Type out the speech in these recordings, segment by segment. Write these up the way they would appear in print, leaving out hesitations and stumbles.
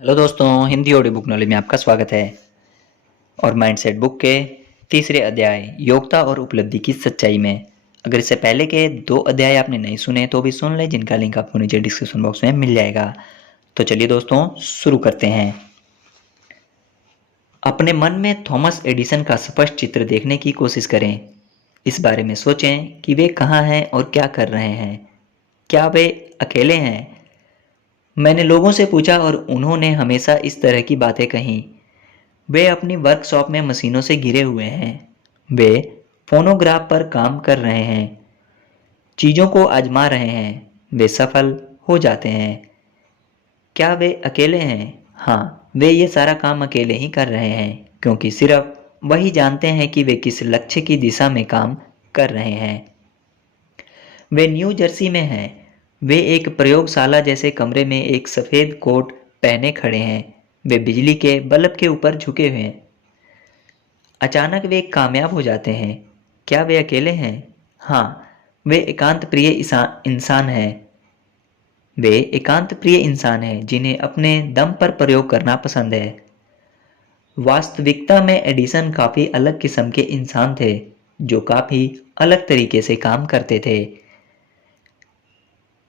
Hello दोस्तों, Hindi audio book knowledge में आपका स्वागत है। और माइंडसेट बुक के तीसरे अध्याय योग्यता और उपलब्धि की सच्चाई में, अगर इससे पहले के 2 अध्याय आपने नहीं सुने तो भी सुन लें, जिनका लिंक आपको नीचे डिस्क्रिप्शन बॉक्स में मिल जाएगा। तो चलिए दोस्तों, शुरू करते हैं। अपने मन में थॉमस एडिसन का स्पष्ट चित्र देखने की कोशिश करें। इस बारे में सोचें कि वे कहाँ हैं और क्या कर रहे हैं। क्या वे अकेले हैं? मैंने लोगों से पूछा और उन्होंने हमेशा इस तरह की बातें कहीं। वे अपनी वर्कशॉप में मशीनों से घिरे हुए हैं। वे फोनोग्राफ पर काम कर रहे हैं, चीज़ों को आजमा रहे हैं। वे सफल हो जाते हैं। क्या वे अकेले हैं? हाँ, वे ये सारा काम अकेले ही कर रहे हैं, क्योंकि सिर्फ वही जानते हैं कि वे किस लक्ष्य की दिशा में काम कर रहे हैं। वे न्यू जर्सी में हैं। वे एक प्रयोगशाला जैसे कमरे में एक सफ़ेद कोट पहने खड़े हैं। वे बिजली के बल्ब के ऊपर झुके हुए हैं। अचानक वे कामयाब हो जाते हैं। क्या वे अकेले हैं? हाँ, वे एकांत प्रिय इंसान हैं। वे एकांत प्रिय इंसान हैं जिन्हें अपने दम पर प्रयोग करना पसंद है। वास्तविकता में एडिसन काफी अलग किस्म के इंसान थे, जो काफी अलग तरीके से काम करते थे।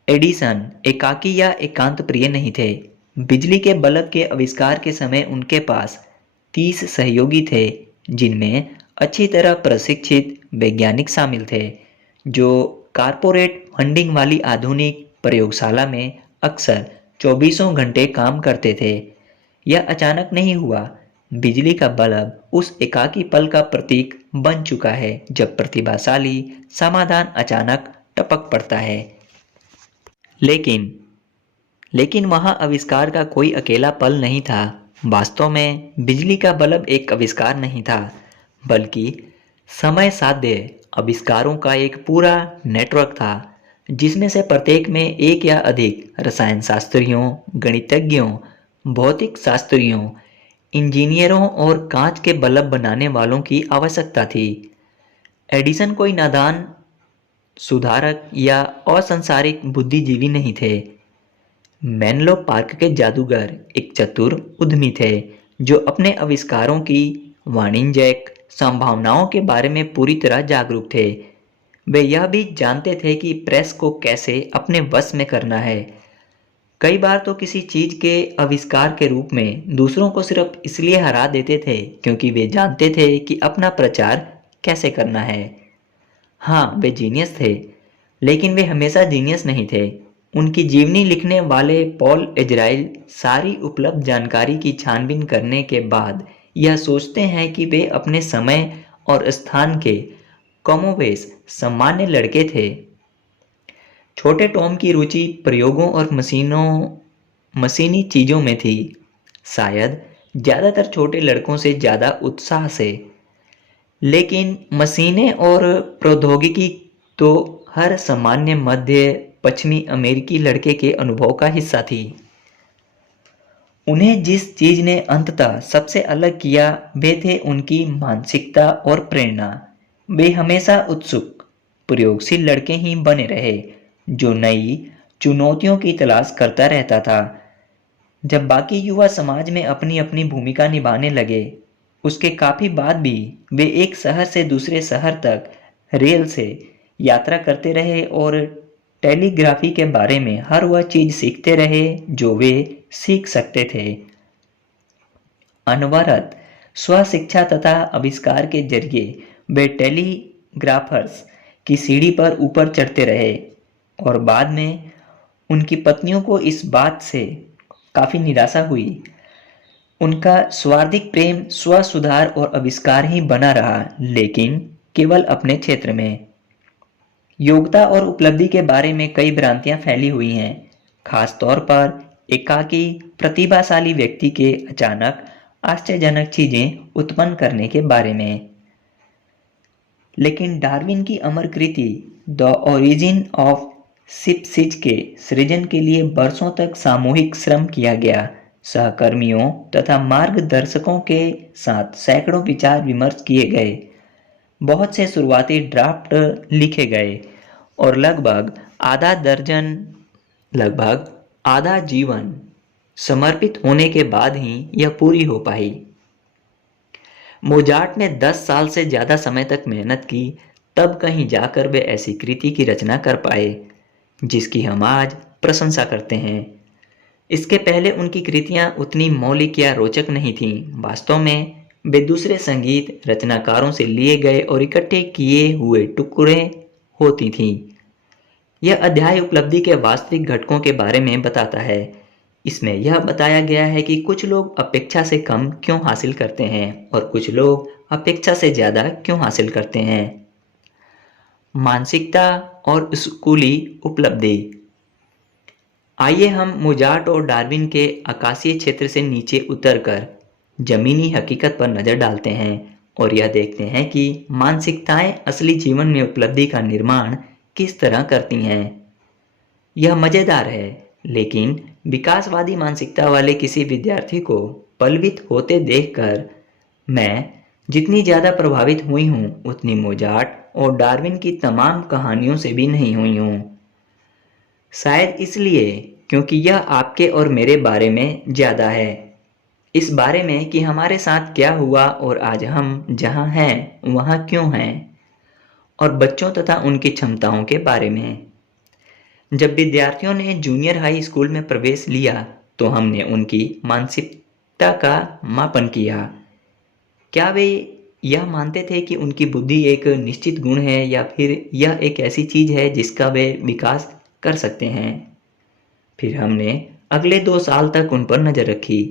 एडिसन एकाकी या एकांत प्रिय नहीं थे। बिजली के बल्ब के आविष्कार के समय उनके पास 30 सहयोगी थे, जिनमें अच्छी तरह प्रशिक्षित वैज्ञानिक शामिल थे, जो कारपोरेट फंडिंग वाली आधुनिक प्रयोगशाला में अक्सर चौबीसों घंटे काम करते थे। यह अचानक नहीं हुआ। बिजली का बल्ब उस एकाकी पल का प्रतीक बन चुका है, जब प्रतिभाशाली समाधान अचानक टपक पड़ता है। लेकिन लेकिन वहां आविष्कार का कोई अकेला पल नहीं था। वास्तव में बिजली का बल्ब एक आविष्कार नहीं था, बल्कि समय साध्य आविष्कारों का एक पूरा नेटवर्क था, जिसमें से प्रत्येक में एक या अधिक रसायन शास्त्रियों, गणितज्ञों, भौतिक शास्त्रियों, इंजीनियरों और कांच के बल्ब बनाने वालों की आवश्यकता थी। एडिसन कोई नादान सुधारक या असंसारिक बुद्धिजीवी नहीं थे। मेनलो पार्क के जादूगर एक चतुर उद्यमी थे, जो अपने आविष्कारों की वाणिज्यिक संभावनाओं के बारे में पूरी तरह जागरूक थे। वे यह भी जानते थे कि प्रेस को कैसे अपने वश में करना है। कई बार तो किसी चीज के आविष्कार के रूप में दूसरों को सिर्फ इसलिए हरा देते थे क्योंकि वे जानते थे कि अपना प्रचार कैसे करना है। हाँ, वे जीनियस थे, लेकिन वे हमेशा जीनियस नहीं थे। उनकी जीवनी लिखने वाले पॉल इजराइल सारी उपलब्ध जानकारी की छानबीन करने के बाद यह सोचते हैं कि वे अपने समय और स्थान के कमोबेश सामान्य लड़के थे। छोटे टॉम की रुचि प्रयोगों और मशीनी चीजों में थी, शायद ज्यादातर छोटे लड़कों से ज्यादा उत्साह से। लेकिन मशीनें और प्रौद्योगिकी तो हर सामान्य मध्य पश्चिमी अमेरिकी लड़के के अनुभव का हिस्सा थी। उन्हें जिस चीज ने अंततः सबसे अलग किया, वे थे उनकी मानसिकता और प्रेरणा। वे हमेशा उत्सुक, प्रयोगशील लड़के ही बने रहे, जो नई चुनौतियों की तलाश करता रहता था। जब बाकी युवा समाज में अपनी अपनी भूमिका निभाने लगे, उसके काफी बाद भी वे एक शहर से दूसरे शहर तक रेल से यात्रा करते रहे और टेलीग्राफी के बारे में हर वह चीज सीखते रहे जो वे सीख सकते थे। अनवरत स्वशिक्षा तथा आविष्कार के जरिए वे टेलीग्राफर्स की सीढ़ी पर ऊपर चढ़ते रहे, और बाद में उनकी पत्नियों को इस बात से काफी निराशा हुई। उनका स्वार्थिक प्रेम स्व सुधार और आविष्कार ही बना रहा, लेकिन केवल अपने क्षेत्र में। योग्यता और उपलब्धि के बारे में कई भ्रांतियां फैली हुई हैं, खासतौर पर एकाकी प्रतिभाशाली व्यक्ति के अचानक आश्चर्यजनक चीजें उत्पन्न करने के बारे में। लेकिन डार्विन की अमर कृति द ओरिजिन ऑफ स्पीशीज के सृजन के लिए वर्षों तक सामूहिक श्रम किया गया। सहकर्मियों तथा मार्गदर्शकों के साथ सैकड़ों विचार विमर्श किए गए, बहुत से शुरुआती ड्राफ्ट लिखे गए, और लगभग आधा जीवन समर्पित होने के बाद ही यह पूरी हो पाई। मोजार्ट ने 10 साल से ज़्यादा समय तक मेहनत की, तब कहीं जाकर वे ऐसी कृति की रचना कर पाए जिसकी हम आज प्रशंसा करते हैं। इसके पहले उनकी कृतियां उतनी मौलिक या रोचक नहीं थीं। वास्तव में वे दूसरे संगीत रचनाकारों से लिए गए और इकट्ठे किए हुए टुकड़े होती थीं। यह अध्याय उपलब्धि के वास्तविक घटकों के बारे में बताता है। इसमें यह बताया गया है कि कुछ लोग अपेक्षा से कम क्यों हासिल करते हैं और कुछ लोग अपेक्षा से ज़्यादा क्यों हासिल करते हैं। मानसिकता और स्कूली उपलब्धि। आइए हम मोजार्ट और डार्विन के आकाशीय क्षेत्र से नीचे उतरकर जमीनी हकीकत पर नज़र डालते हैं और यह देखते हैं कि मानसिकताएं असली जीवन में उपलब्धि का निर्माण किस तरह करती हैं। यह मज़ेदार है, लेकिन विकासवादी मानसिकता वाले किसी विद्यार्थी को पलवित होते देखकर मैं जितनी ज़्यादा प्रभावित हुई हूँ उतनी मोजार्ट और डार्विन की तमाम कहानियों से भी नहीं हुई हूँ। शायद इसलिए क्योंकि यह आपके और मेरे बारे में ज़्यादा है, इस बारे में कि हमारे साथ क्या हुआ और आज हम जहाँ हैं वहाँ क्यों हैं, और बच्चों तथा उनकी क्षमताओं के बारे में। जब विद्यार्थियों ने जूनियर हाई स्कूल में प्रवेश लिया तो हमने उनकी मानसिकता का मापन किया। क्या वे यह मानते थे कि उनकी बुद्धि एक निश्चित गुण है या फिर यह एक ऐसी चीज़ है जिसका वे विकास कर सकते हैं। फिर हमने अगले 2 साल तक उन पर नज़र रखी।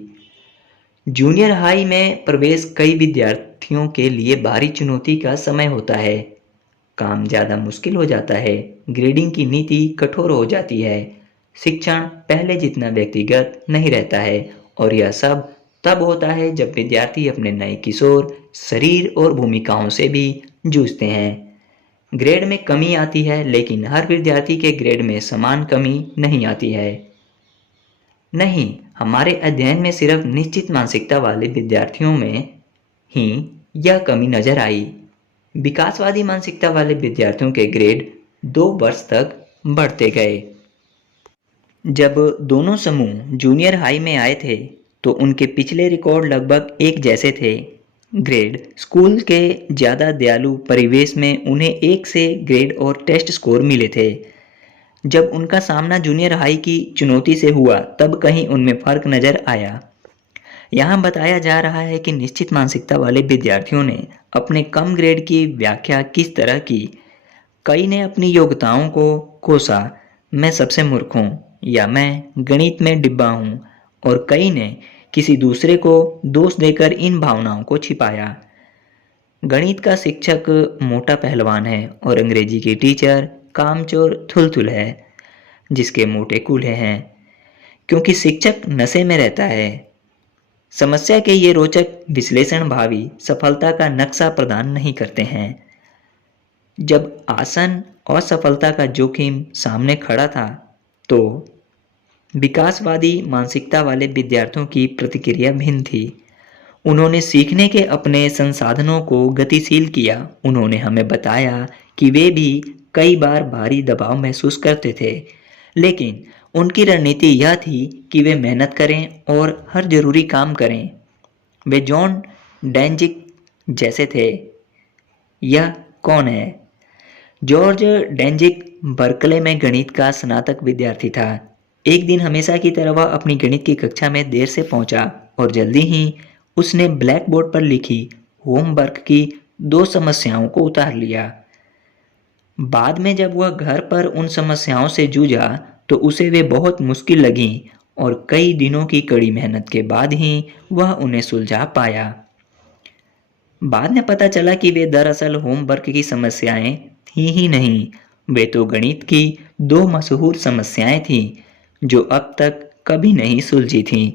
जूनियर हाई में प्रवेश कई विद्यार्थियों के लिए भारी चुनौती का समय होता है। काम ज़्यादा मुश्किल हो जाता है, ग्रेडिंग की नीति कठोर हो जाती है, शिक्षण पहले जितना व्यक्तिगत नहीं रहता है और यह सब तब होता है जब विद्यार्थी अपने नए किशोर शरीर और भूमिकाओं से भी जूझते हैं। ग्रेड में कमी आती है, लेकिन हर विद्यार्थी के ग्रेड में समान कमी नहीं आती है। नहीं, हमारे अध्ययन में सिर्फ निश्चित मानसिकता वाले विद्यार्थियों में ही यह कमी नजर आई। विकासवादी मानसिकता वाले विद्यार्थियों के ग्रेड 2 वर्ष तक बढ़ते गए। जब दोनों समूह जूनियर हाई में आए थे तो उनके पिछले रिकॉर्ड लगभग एक जैसे थे। ग्रेड स्कूल के ज़्यादा दयालु परिवेश में उन्हें 1 से ग्रेड और टेस्ट स्कोर मिले थे। जब उनका सामना जूनियर हाई की चुनौती से हुआ तब कहीं उनमें फ़र्क नज़र आया। यहाँ बताया जा रहा है कि निश्चित मानसिकता वाले विद्यार्थियों ने अपने कम ग्रेड की व्याख्या किस तरह की। कई ने अपनी योग्यताओं को कोसा, मैं सबसे मूर्ख हूँ या मैं गणित में डिब्बा हूँ, और कई ने किसी दूसरे को दोष देकर इन भावनाओं को छिपाया। गणित का शिक्षक मोटा पहलवान है और अंग्रेजी की टीचर कामचोर थुलथुल है जिसके मोटे कूल्हे हैं, क्योंकि शिक्षक नशे में रहता है। समस्या के ये रोचक विश्लेषण भावी सफलता का नक्शा प्रदान नहीं करते हैं। जब आसन असफलता का जोखिम सामने खड़ा था तो विकासवादी मानसिकता वाले विद्यार्थियों की प्रतिक्रिया भिन्न थी। उन्होंने सीखने के अपने संसाधनों को गतिशील किया। उन्होंने हमें बताया कि वे भी कई बार भारी दबाव महसूस करते थे, लेकिन उनकी रणनीति यह थी कि वे मेहनत करें और हर जरूरी काम करें। वे जॉन डेंजिक जैसे थे। यह कौन है? जॉर्ज डेंजिक बर्कले में गणित का स्नातक विद्यार्थी था। एक दिन हमेशा की तरह वह अपनी गणित की कक्षा में देर से पहुंचा और जल्दी ही उसने ब्लैक बोर्ड पर लिखी होमवर्क की 2 समस्याओं को उतार लिया। बाद में जब वह घर पर उन समस्याओं से जूझा तो उसे वे बहुत मुश्किल लगीं और कई दिनों की कड़ी मेहनत के बाद ही वह उन्हें सुलझा पाया। बाद में पता चला कि वे दरअसल होमवर्क की समस्याएं थी ही नहीं, वे तो गणित की 2 मशहूर समस्याएं थीं जो अब तक कभी नहीं सुलझी थीं।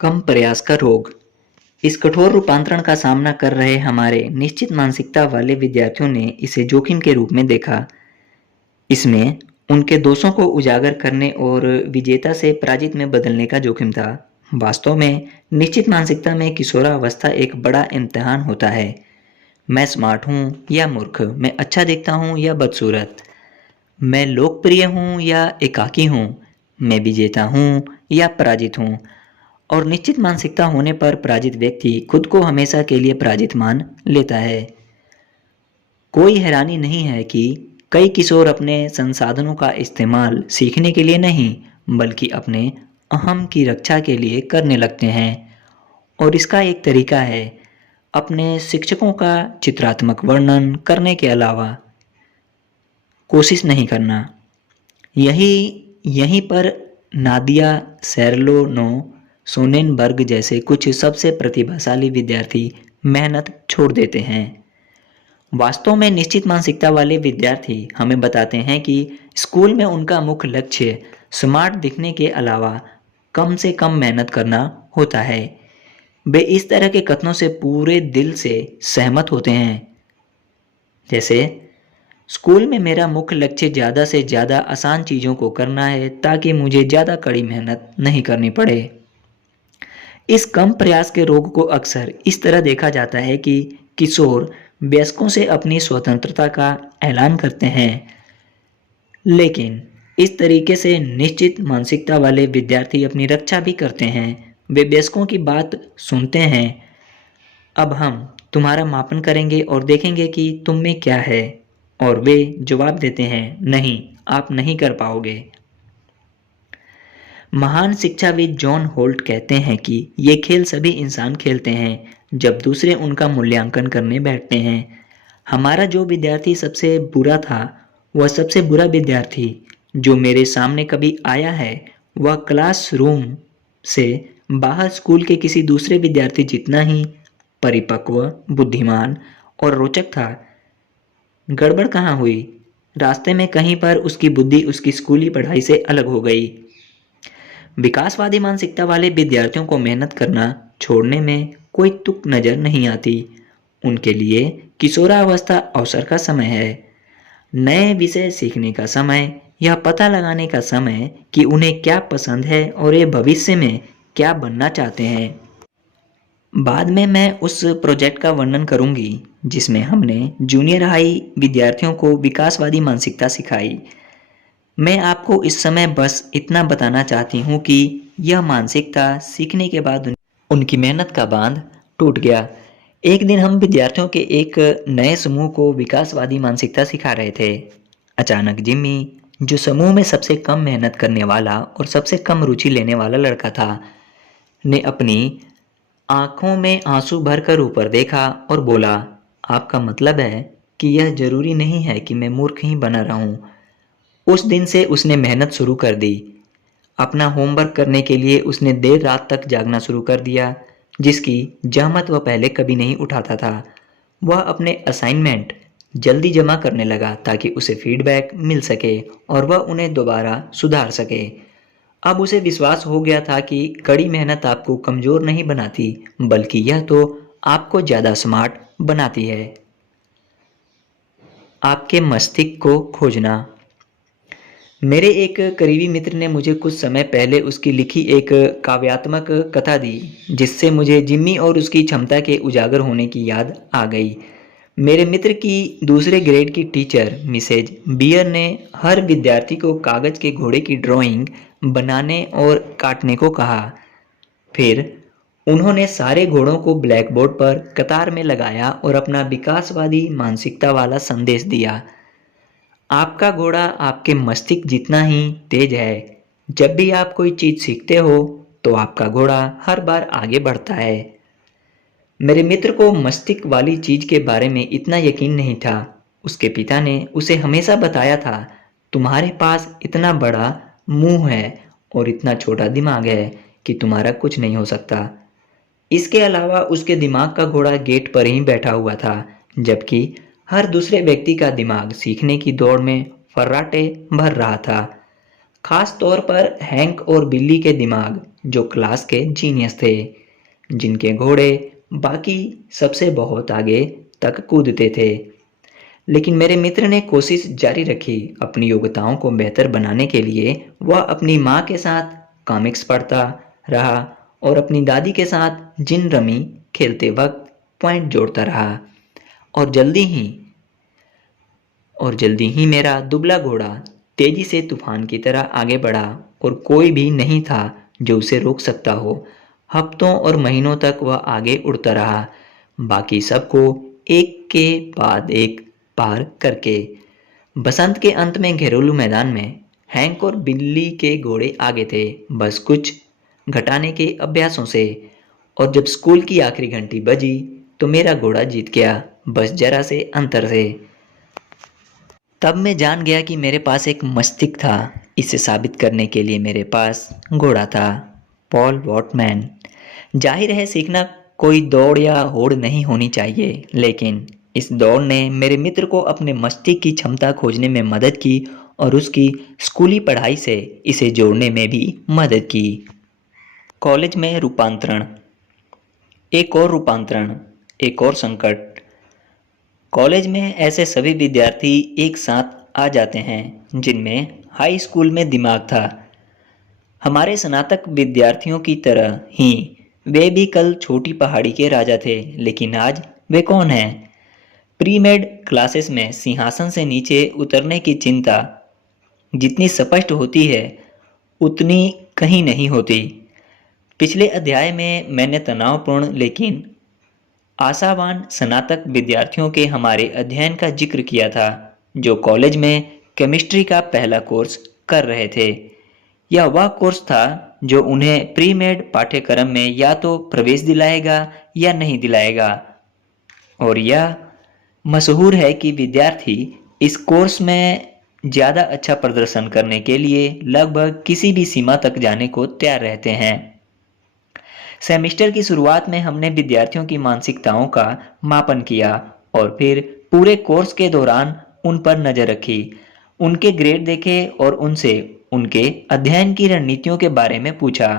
कम प्रयास का रोग। इस कठोर रूपांतरण का सामना कर रहे हमारे निश्चित मानसिकता वाले विद्यार्थियों ने इसे जोखिम के रूप में देखा। इसमें उनके दोषों को उजागर करने और विजेता से पराजित में बदलने का जोखिम था। वास्तव में निश्चित मानसिकता में किशोरावस्था एक बड़ा इम्तिहान होता है। मैं स्मार्ट हूँ या मूर्ख, मैं अच्छा दिखता हूँ या बदसूरत, मैं लोकप्रिय हूँ या एकाकी हूँ, मैं विजेता हूँ या पराजित हूँ। और निश्चित मानसिकता होने पर पराजित व्यक्ति खुद को हमेशा के लिए पराजित मान लेता है। कोई हैरानी नहीं है कि कई किशोर अपने संसाधनों का इस्तेमाल सीखने के लिए नहीं, बल्कि अपने अहम की रक्षा के लिए करने लगते हैं। और इसका एक तरीका है अपने शिक्षकों का चित्रात्मक वर्णन करने के अलावा कोशिश नहीं करना। यही यहीं पर नादिया सैरलोनो सोनेनबर्ग जैसे कुछ सबसे प्रतिभाशाली विद्यार्थी मेहनत छोड़ देते हैं। वास्तव में निश्चित मानसिकता वाले विद्यार्थी हमें बताते हैं कि स्कूल में उनका मुख्य लक्ष्य स्मार्ट दिखने के अलावा कम से कम मेहनत करना होता है। वे इस तरह के कथनों से पूरे दिल से सहमत होते हैं, जैसे स्कूल में मेरा मुख्य लक्ष्य ज़्यादा से ज़्यादा आसान चीज़ों को करना है ताकि मुझे ज़्यादा कड़ी मेहनत नहीं करनी पड़े। इस कम प्रयास के रोग को अक्सर इस तरह देखा जाता है कि किशोर वयस्कों से अपनी स्वतंत्रता का ऐलान करते हैं, लेकिन इस तरीके से निश्चित मानसिकता वाले विद्यार्थी अपनी रक्षा भी करते हैं। वे वयस्कों की बात सुनते हैं, अब हम तुम्हारा मापन करेंगे और देखेंगे कि तुम में क्या है, और वे जवाब देते हैं, नहीं, आप नहीं कर पाओगे। महान शिक्षाविद जॉन होल्ट कहते हैं कि ये खेल सभी इंसान खेलते हैं जब दूसरे उनका मूल्यांकन करने बैठते हैं। हमारा जो विद्यार्थी सबसे बुरा था, वह सबसे बुरा विद्यार्थी जो मेरे सामने कभी आया है, वह क्लासरूम से बाहर स्कूल के किसी दूसरे विद्यार्थी जितना ही परिपक्व, बुद्धिमान और रोचक था। गड़बड़ कहाँ हुई? रास्ते में कहीं पर उसकी बुद्धि उसकी स्कूली पढ़ाई से अलग हो गई। विकासवादी मानसिकता वाले विद्यार्थियों को मेहनत करना छोड़ने में कोई तुक नजर नहीं आती। उनके लिए किशोरावस्था अवसर का समय है, नए विषय सीखने का समय, यह पता लगाने का समय कि उन्हें क्या पसंद है और ये भविष्य में क्या बनना चाहते हैं। बाद में मैं उस प्रोजेक्ट का वर्णन करूंगी जिसमें हमने जूनियर हाई विद्यार्थियों को विकासवादी मानसिकता सिखाई। मैं आपको इस समय बस इतना बताना चाहती हूँ कि यह मानसिकता सीखने के बाद उनकी मेहनत का बांध टूट गया। एक दिन हम विद्यार्थियों के एक नए समूह को विकासवादी मानसिकता सिखा रहे थे। अचानक जिम्मी, जो समूह में सबसे कम मेहनत करने वाला और सबसे कम रुचि लेने वाला लड़का था, ने अपनी आंखों में आंसू भरकर ऊपर देखा और बोला, आपका मतलब है कि यह जरूरी नहीं है कि मैं मूर्ख ही बना रहूं। उस दिन से उसने मेहनत शुरू कर दी। अपना होमवर्क करने के लिए उसने देर रात तक जागना शुरू कर दिया, जिसकी जहमत वह पहले कभी नहीं उठाता था। वह अपने असाइनमेंट जल्दी जमा करने लगा ताकि उसे फीडबैक मिल सके और वह उन्हें दोबारा सुधार सके। अब उसे विश्वास हो गया था कि कड़ी मेहनत आपको कमज़ोर नहीं बनाती, बल्कि यह तो आपको ज़्यादा स्मार्ट बनाती है। आपके मस्तिष्क को खोजना। मेरे एक करीबी मित्र ने मुझे कुछ समय पहले उसकी लिखी एक काव्यात्मक कथा दी, जिससे मुझे जिम्मी और उसकी क्षमता के उजागर होने की याद आ गई। मेरे मित्र की दूसरे ग्रेड की टीचर मिसेज बियर ने हर विद्यार्थी को कागज के घोड़े की ड्राइंग बनाने और काटने को कहा। फिर उन्होंने सारे घोड़ों को ब्लैक बोर्ड पर कतार में लगाया और अपना विकासवादी मानसिकता वाला संदेश दिया। आपका घोड़ा आपके मस्तिष्क जितना ही तेज है। जब भी आप कोई चीज सीखते हो तो आपका घोड़ा हर बार आगे बढ़ता है। मेरे मित्र को मस्तिष्क वाली चीज के बारे में इतना यकीन नहीं था। उसके पिता ने उसे हमेशा बताया था, तुम्हारे पास इतना बड़ा मुंह है और इतना छोटा दिमाग है कि तुम्हारा कुछ नहीं हो सकता। इसके अलावा उसके दिमाग का घोड़ा गेट पर ही बैठा हुआ था, जबकि हर दूसरे व्यक्ति का दिमाग सीखने की दौड़ में फर्राटे भर रहा था। खास तौर पर हैंक और बिल्ली के दिमाग, जो क्लास के जीनियस थे, जिनके घोड़े बाकी सबसे बहुत आगे तक कूदते थे। लेकिन मेरे मित्र ने कोशिश जारी रखी। अपनी योग्यताओं को बेहतर बनाने के लिए वह अपनी माँ के साथ कॉमिक्स पढ़ता रहा और अपनी दादी के साथ जिन रमी खेलते वक्त पॉइंट जोड़ता रहा। और जल्दी ही मेरा दुबला घोड़ा तेजी से तूफान की तरह आगे बढ़ा और कोई भी नहीं था जो उसे रोक सकता हो। हफ्तों और महीनों तक वह आगे उड़ता रहा, बाकी सबको एक के बाद एक पार करके। बसंत के अंत में घेरोलू मैदान में हैंक और बिल्ली के घोड़े आगे थे, बस कुछ घटाने के अभ्यासों से। और जब स्कूल की आखिरी घंटी बजी तो मेरा घोड़ा जीत गया, बस जरा से अंतर से। तब मैं जान गया कि मेरे पास एक मस्तिष्क था। इसे साबित करने के लिए मेरे पास घोड़ा था। पॉल वॉटमैन। जाहिर है सीखना कोई दौड़ या होड़ नहीं होनी चाहिए, लेकिन इस दौड़ ने मेरे मित्र को अपने मस्तिष्क की क्षमता खोजने में मदद की और उसकी स्कूली पढ़ाई से इसे जोड़ने में भी मदद की। कॉलेज में रूपांतरण। एक और रूपांतरण, एक और संकट। कॉलेज में ऐसे सभी विद्यार्थी एक साथ आ जाते हैं जिनमें हाई स्कूल में दिमाग था। हमारे स्नातक विद्यार्थियों की तरह ही वे भी कल छोटी पहाड़ी के राजा थे, लेकिन आज वे कौन हैं? प्री मेड क्लासेस में सिंहासन से नीचे उतरने की चिंता जितनी स्पष्ट होती है उतनी कहीं नहीं होती। पिछले अध्याय में मैंने तनावपूर्ण लेकिन आशावान स्नातक विद्यार्थियों के हमारे अध्ययन का जिक्र किया था, जो कॉलेज में केमिस्ट्री का पहला कोर्स कर रहे थे। यह वह कोर्स था जो उन्हें प्री मेड पाठ्यक्रम में या तो प्रवेश दिलाएगा या नहीं दिलाएगा। और यह मशहूर है कि विद्यार्थी इस कोर्स में ज़्यादा अच्छा प्रदर्शन करने के लिए लगभग किसी भी सीमा तक जाने को तैयार रहते हैं। सेमेस्टर की शुरुआत में हमने विद्यार्थियों की मानसिकताओं का मापन किया और फिर पूरे कोर्स के दौरान उन पर नजर रखी, उनके ग्रेड देखे और उनसे उनके अध्ययन की रणनीतियों के बारे में पूछा।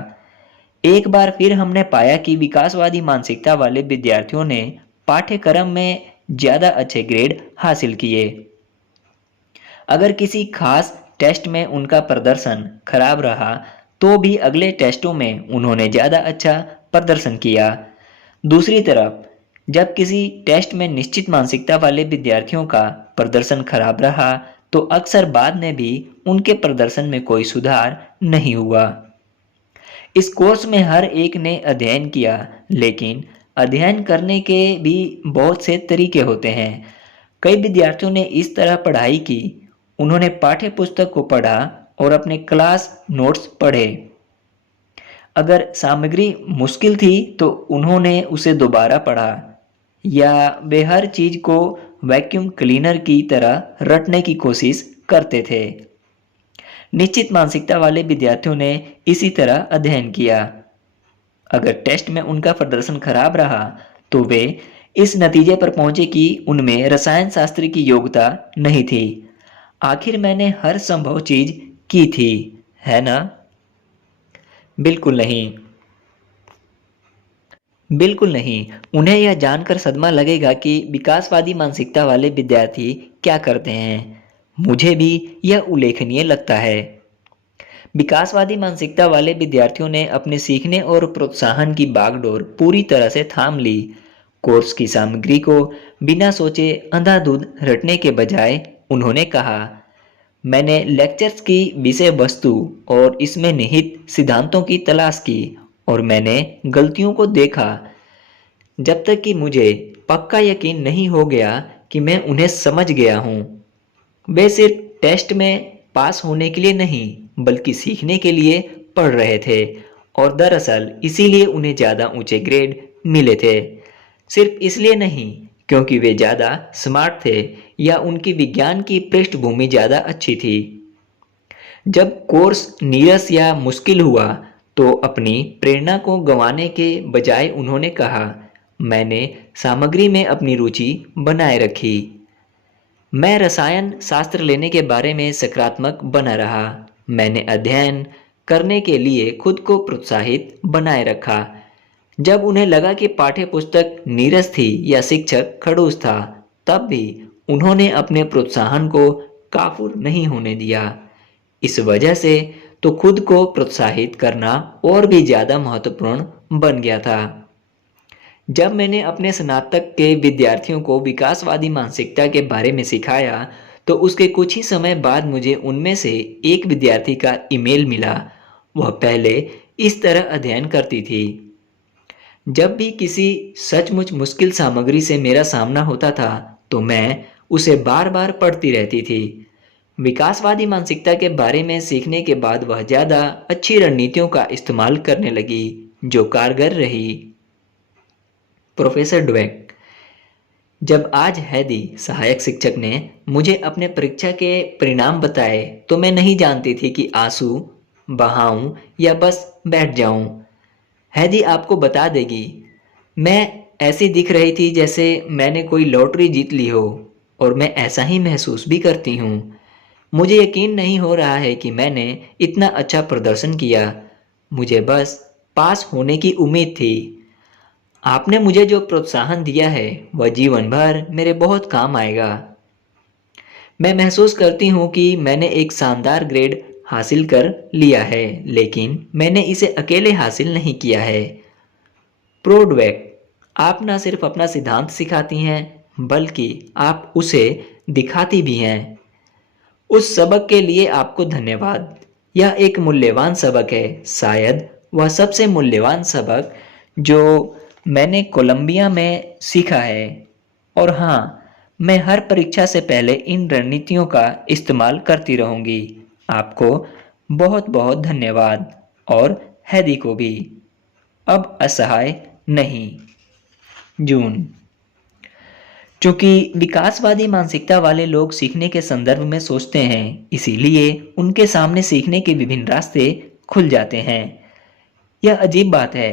एक बार फिर हमने पाया कि विकासवादी मानसिकता वाले विद्यार्थियों ने पाठ्यक्रम में ज्यादा अच्छे ग्रेड हासिल किए। अगर किसी खास टेस्ट में उनका प्रदर्शन खराब रहा तो भी अगले टेस्टों में उन्होंने ज़्यादा अच्छा प्रदर्शन किया। दूसरी तरफ जब किसी टेस्ट में निश्चित मानसिकता वाले विद्यार्थियों का प्रदर्शन खराब रहा तो अक्सर बाद में भी उनके प्रदर्शन में कोई सुधार नहीं हुआ। इस कोर्स में हर एक ने अध्ययन किया, लेकिन अध्ययन करने के भी बहुत से तरीके होते हैं। कई विद्यार्थियों ने इस तरह पढ़ाई की, उन्होंने पाठ्य पुस्तक को पढ़ा और अपने क्लास नोट्स पढ़े। अगर सामग्री मुश्किल थी तो उन्होंने उसे दोबारा पढ़ा, या वे हर चीज को वैक्यूम क्लीनर की तरह रटने की कोशिश करते थे। निश्चित मानसिकता वाले विद्यार्थियों ने इसी तरह अध्ययन किया। अगर टेस्ट में उनका प्रदर्शन खराब रहा तो वे इस नतीजे पर पहुंचे कि उनमें रसायन शास्त्र की योग्यता नहीं थी। आखिर मैंने हर संभव चीज की थी, है ना? बिल्कुल नहीं। बिल्कुल नहीं। उन्हें यह जानकर सदमा लगेगा कि विकासवादी मानसिकता वाले विद्यार्थी क्या करते हैं। मुझे भी यह उल्लेखनीय लगता है। विकासवादी मानसिकता वाले विद्यार्थियों ने अपने सीखने और प्रोत्साहन की बागडोर पूरी तरह से थाम ली। कोर्स की सामग्री को बिना सोचे अंधाधुंध रटने के बजाय उन्होंने कहा, मैंने लेक्चर्स की विषय वस्तु और इसमें निहित सिद्धांतों की तलाश की और मैंने गलतियों को देखा जब तक कि मुझे पक्का यकीन नहीं हो गया कि मैं उन्हें समझ गया हूँ। वे सिर्फ टेस्ट में पास होने के लिए नहीं बल्कि सीखने के लिए पढ़ रहे थे, और दरअसल इसीलिए उन्हें ज़्यादा ऊंचे ग्रेड मिले थे। सिर्फ इसलिए नहीं क्योंकि वे ज़्यादा स्मार्ट थे या उनकी विज्ञान की पृष्ठभूमि ज़्यादा अच्छी थी। जब कोर्स नीरस या मुश्किल हुआ तो अपनी प्रेरणा को गंवाने के बजाय उन्होंने कहा, मैंने सामग्री में अपनी रुचि बनाए रखी। मैं रसायन शास्त्र लेने के बारे में सकारात्मक बना रहा। मैंने अध्ययन करने के लिए खुद को प्रोत्साहित बनाए रखा। जब उन्हें लगा कि पाठ्य पुस्तक नीरस थी या शिक्षक खड़ूस था, तब भी उन्होंने अपने प्रोत्साहन को काफुर नहीं होने दिया। इस वजह से तो खुद को प्रोत्साहित करना और भी ज्यादा महत्वपूर्ण बन गया था। जब मैंने अपने स्नातक के विद्यार्थियों को विकासवादी मानसिकता के बारे में सिखाया तो उसके कुछ ही समय बाद मुझे उनमें से एक विद्यार्थी का ईमेल मिला। वह पहले इस तरह अध्ययन करती थी। जब भी किसी सचमुच मुश्किल सामग्री से मेरा सामना होता था तो मैं उसे बार बार पढ़ती रहती थी। विकासवादी मानसिकता के बारे में सीखने के बाद वह ज़्यादा अच्छी रणनीतियों का इस्तेमाल करने लगी जो कारगर रही। प्रोफेसर ड्वेक, जब आज हैदी सहायक शिक्षक ने मुझे अपने परीक्षा के परिणाम बताए तो मैं नहीं जानती थी कि आंसू बहाऊं या बस बैठ जाऊं। हैदी आपको बता देगी, मैं ऐसी दिख रही थी जैसे मैंने कोई लॉटरी जीत ली हो, और मैं ऐसा ही महसूस भी करती हूँ। मुझे यकीन नहीं हो रहा है कि मैंने इतना अच्छा प्रदर्शन किया। मुझे बस पास होने की उम्मीद थी। आपने मुझे जो प्रोत्साहन दिया है वह जीवन भर मेरे बहुत काम आएगा। मैं महसूस करती हूँ कि मैंने एक शानदार ग्रेड हासिल कर लिया है, लेकिन मैंने इसे अकेले हासिल नहीं किया है। प्रोडवेक, आप न सिर्फ अपना सिद्धांत सिखाती हैं बल्कि आप उसे दिखाती भी हैं। उस सबक के लिए आपको धन्यवाद। यह एक मूल्यवान सबक है, शायद वह सबसे मूल्यवान सबक जो मैंने कोलंबिया में सीखा है। और हाँ, मैं हर परीक्षा से पहले इन रणनीतियों का इस्तेमाल करती रहूंगी। आपको बहुत बहुत धन्यवाद, और हैदी को भी। अब असहाय नहीं। जून। चूंकि विकासवादी मानसिकता वाले लोग सीखने के संदर्भ में सोचते हैं, इसीलिए उनके सामने सीखने के विभिन्न रास्ते खुल जाते हैं। यह अजीब बात है।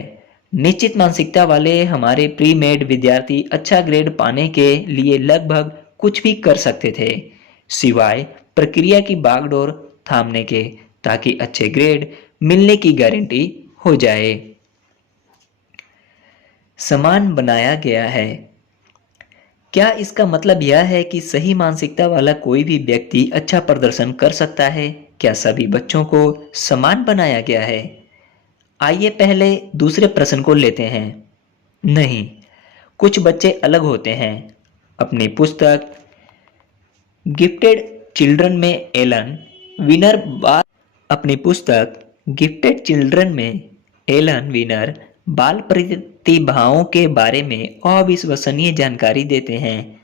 निश्चित मानसिकता वाले हमारे प्री मेड विद्यार्थी अच्छा ग्रेड पाने के लिए लगभग कुछ भी कर सकते थे, सिवाय प्रक्रिया की बागडोर थामने के, ताकि अच्छे ग्रेड मिलने की गारंटी हो जाए। समान बनाया गया है। क्या इसका मतलब यह है कि सही मानसिकता वाला कोई भी व्यक्ति अच्छा प्रदर्शन कर सकता है? क्या सभी बच्चों को समान बनाया गया है? आइए पहले दूसरे प्रश्न को लेते हैं। नहीं, कुछ बच्चे अलग होते हैं। अपनी पुस्तक गिफ्टेड चिल्ड्रन में एलन विनर बाल अपनी पुस्तक गिफ्टेड चिल्ड्रन में एलन विनर बाल प्रतिभाओं के बारे में अविश्वसनीय जानकारी देते हैं।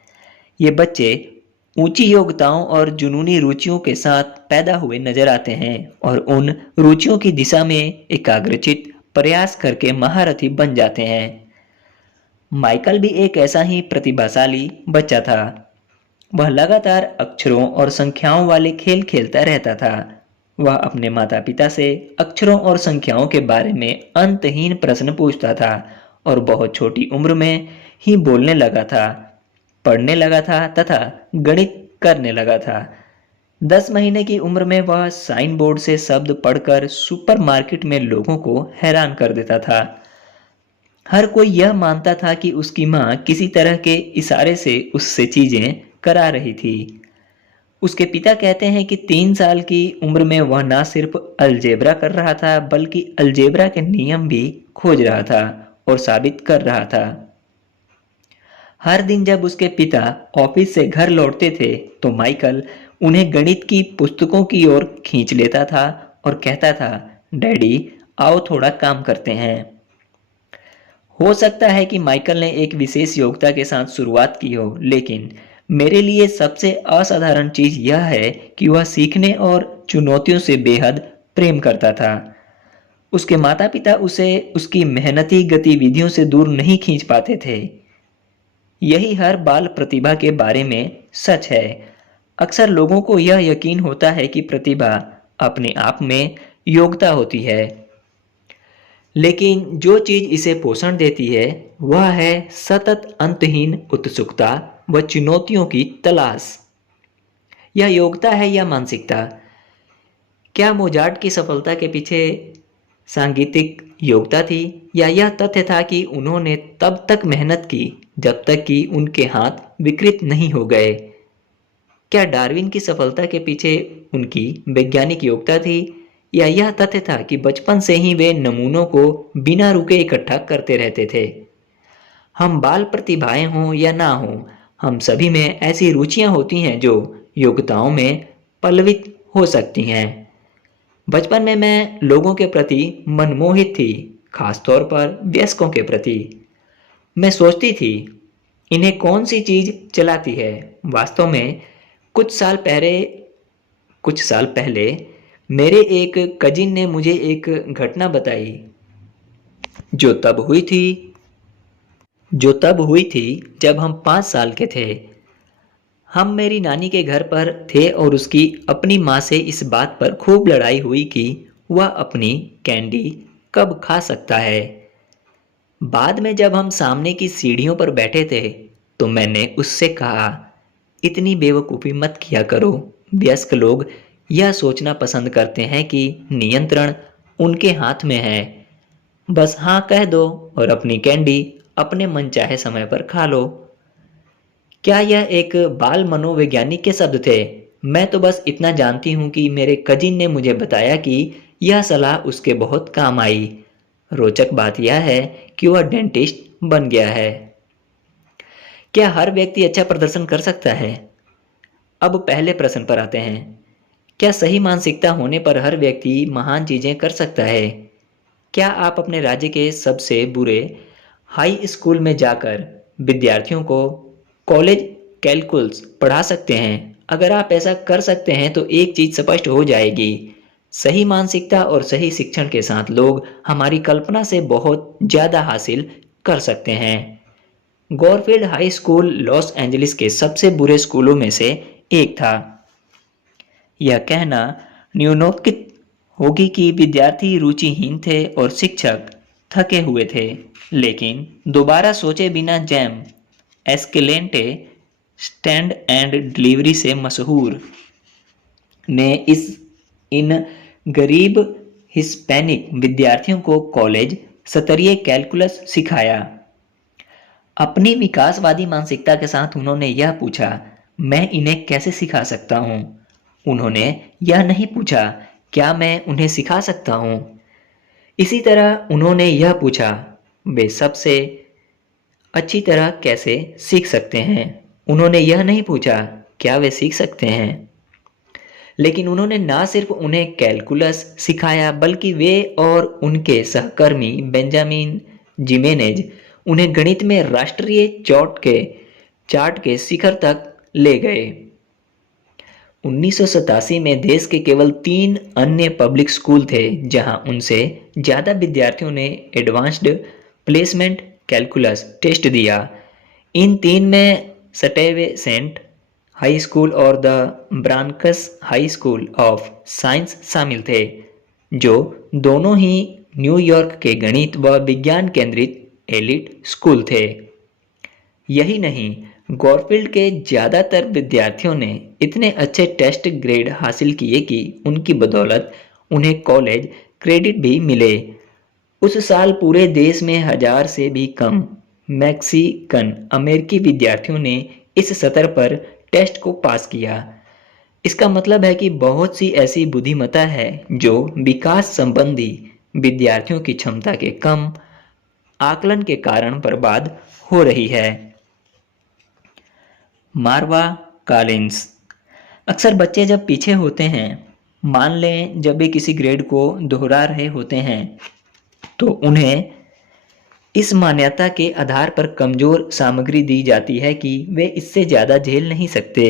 ये बच्चे ऊंची योग्यताओं और जुनूनी रुचियों के साथ पैदा हुए नजर आते हैं और उन रुचियों की दिशा में एकाग्रचित प्रयास करके महारथी बन जाते हैं। माइकल भी एक ऐसा ही प्रतिभाशाली बच्चा था। वह लगातार अक्षरों और संख्याओं वाले खेल खेलता रहता था। वह अपने माता पिता से अक्षरों और संख्याओं के बारे में अंतहीन प्रश्न पूछता था और बहुत छोटी उम्र में ही बोलने लगा था, पढ़ने लगा था तथा गणित करने लगा था। 10 महीने की उम्र में वह साइन बोर्ड से शब्द पढ़कर सुपरमार्केट में लोगों को हैरान कर देता था। हर कोई यह मानता था कि उसकी माँ किसी तरह के इशारे से उससे चीजें करा रही थी। उसके पिता कहते हैं कि 3 साल की उम्र में वह न सिर्फ अलजेब्रा कर रहा था बल्कि अलजेब्रा के नियम भी खोज रहा था और साबित कर रहा था। हर दिन जब उसके पिता ऑफिस से घर लौटते थे तो माइकल उन्हें गणित की पुस्तकों की ओर खींच लेता था और कहता था, डैडी आओ थोड़ा काम करते हैं। हो सकता है कि माइकल ने एक विशेष योग्यता के साथ शुरुआत की हो, लेकिन मेरे लिए सबसे असाधारण चीज यह है कि वह सीखने और चुनौतियों से बेहद प्रेम करता था। उसके माता पिता उसे उसकी मेहनती गतिविधियों से दूर नहीं खींच पाते थे। यही हर बाल प्रतिभा के बारे में सच है। अक्सर लोगों को यह यकीन होता है कि प्रतिभा अपने आप में योग्यता होती है, लेकिन जो चीज इसे पोषण देती है वह है सतत अंतहीन उत्सुकता व चुनौतियों की तलाश। यह योग्यता है या मानसिकता? क्या मोजार्ट की सफलता के पीछे सांगीतिक योग्यता थी, या यह तथ्य था कि उन्होंने तब तक मेहनत की जब तक कि उनके हाथ विकृत नहीं हो गए? क्या डार्विन की सफलता के पीछे उनकी वैज्ञानिक योग्यता थी, या यह तथ्य था कि बचपन से ही वे नमूनों को बिना रुके इकट्ठा करते रहते थे? हम बाल प्रतिभाएं हों या ना हों, हम सभी में ऐसी रुचियां होती हैं जो योग्यताओं में पल्लवित हो सकती हैं। बचपन में मैं लोगों के प्रति मनमोहित थी, खासतौर पर वयस्कों के प्रति। मैं सोचती थी, इन्हें कौन सी चीज चलाती है। वास्तव में कुछ साल पहले कुछ साल पहले मेरे एक कजिन ने मुझे एक घटना बताई जो तब हुई थी जो तब हुई थी जब हम 5 साल के थे। हम मेरी नानी के घर पर थे और उसकी अपनी माँ से इस बात पर खूब लड़ाई हुई कि वह अपनी कैंडी कब खा सकता है। बाद में जब हम सामने की सीढ़ियों पर बैठे थे तो मैंने उससे कहा, इतनी बेवकूफ़ी मत किया करो। वयस्क लोग यह सोचना पसंद करते हैं कि नियंत्रण उनके हाथ में है। बस हाँ कह दो और अपनी कैंडी अपने मनचाहे समय पर खा लो। क्या यह एक बाल मनोवैज्ञानिक के शब्द थे? मैं तो बस इतना जानती हूँ कि मेरे कजिन ने मुझे बताया कि यह सलाह उसके बहुत काम आई। रोचक बात यह है कि वह डेंटिस्ट बन गया है। क्या हर व्यक्ति अच्छा प्रदर्शन कर सकता है? अब पहले प्रश्न पर आते हैं। क्या सही मानसिकता होने पर हर व्यक्ति महान चीजें कर सकता है? क्या आप अपने राज्य के सबसे बुरे हाई स्कूल में जाकर विद्यार्थियों को कॉलेज कैलकुलस पढ़ा सकते हैं? अगर आप ऐसा कर सकते हैं तो एक चीज स्पष्ट हो जाएगी। सही मानसिकता और सही शिक्षण के साथ लोग हमारी कल्पना से बहुत ज्यादा हासिल कर सकते हैं। Garfield high school Los Angeles के सबसे बुरे स्कूलों में से एक था। यह कहना न्यूनोक्ति होगी कि विद्यार्थी रुचिहीन थे और शिक्षक थके हुए थे, लेकिन दोबारा सोचे बिना जैम एस्केलेंटे स्टैंड एंड डिलीवरी से मशहूर ने इन गरीब हिस्पैनिक विद्यार्थियों को कॉलेज स्तरीय कैलकुलस सिखाया। अपनी विकासवादी मानसिकता के साथ उन्होंने यह पूछा, मैं इन्हें कैसे सिखा सकता हूँ? उन्होंने यह नहीं पूछा, क्या मैं उन्हें सिखा सकता हूँ? इसी तरह उन्होंने यह पूछा, वे सबसे अच्छी तरह कैसे सीख सकते हैं? उन्होंने यह नहीं पूछा, क्या वे सीख सकते हैं? लेकिन उन्होंने ना सिर्फ उन्हें कैलकुलस सिखाया बल्कि वे और उनके सहकर्मी बेंजामिन जिमेनेज उन्हें गणित में राष्ट्रीय चार्ट के शिखर तक ले गए। 1987 में देश के केवल 3 अन्य पब्लिक स्कूल थे जहां उनसे ज्यादा विद्यार्थियों ने एडवांस्ड प्लेसमेंट कैलकुलस टेस्ट दिया। इन 3 में स्टेवेसेंट हाई स्कूल और the Bronx high school of science शामिल थे, जो दोनों ही न्यूयॉर्क के गणित व विज्ञान केंद्रित एलिट स्कूल थे। यही नहीं, गॉरफील्ड के ज्यादातर विद्यार्थियों ने इतने अच्छे टेस्ट ग्रेड हासिल किए कि उनकी बदौलत उन्हें कॉलेज क्रेडिट भी मिले। उस साल पूरे देश में 1000 से भी कम मैक्सिकन अमेरिकी विद्यार्थियों ने इस सत्र पर टेस्ट को पास किया। इसका मतलब है कि बहुत सी ऐसी बुद्धिमत्ता है जो विकास संबंधी विद्यार्थियों की क्षमता के कम आकलन के कारण बर्बाद हो रही है। मार्वा कॉलिंस। अक्सर बच्चे जब पीछे होते हैं, मान लें जब वे किसी ग्रेड को दोहरा रहे होते हैं, तो उन्हें इस मान्यता के आधार पर कमजोर सामग्री दी जाती है कि वे इससे ज्यादा झेल नहीं सकते।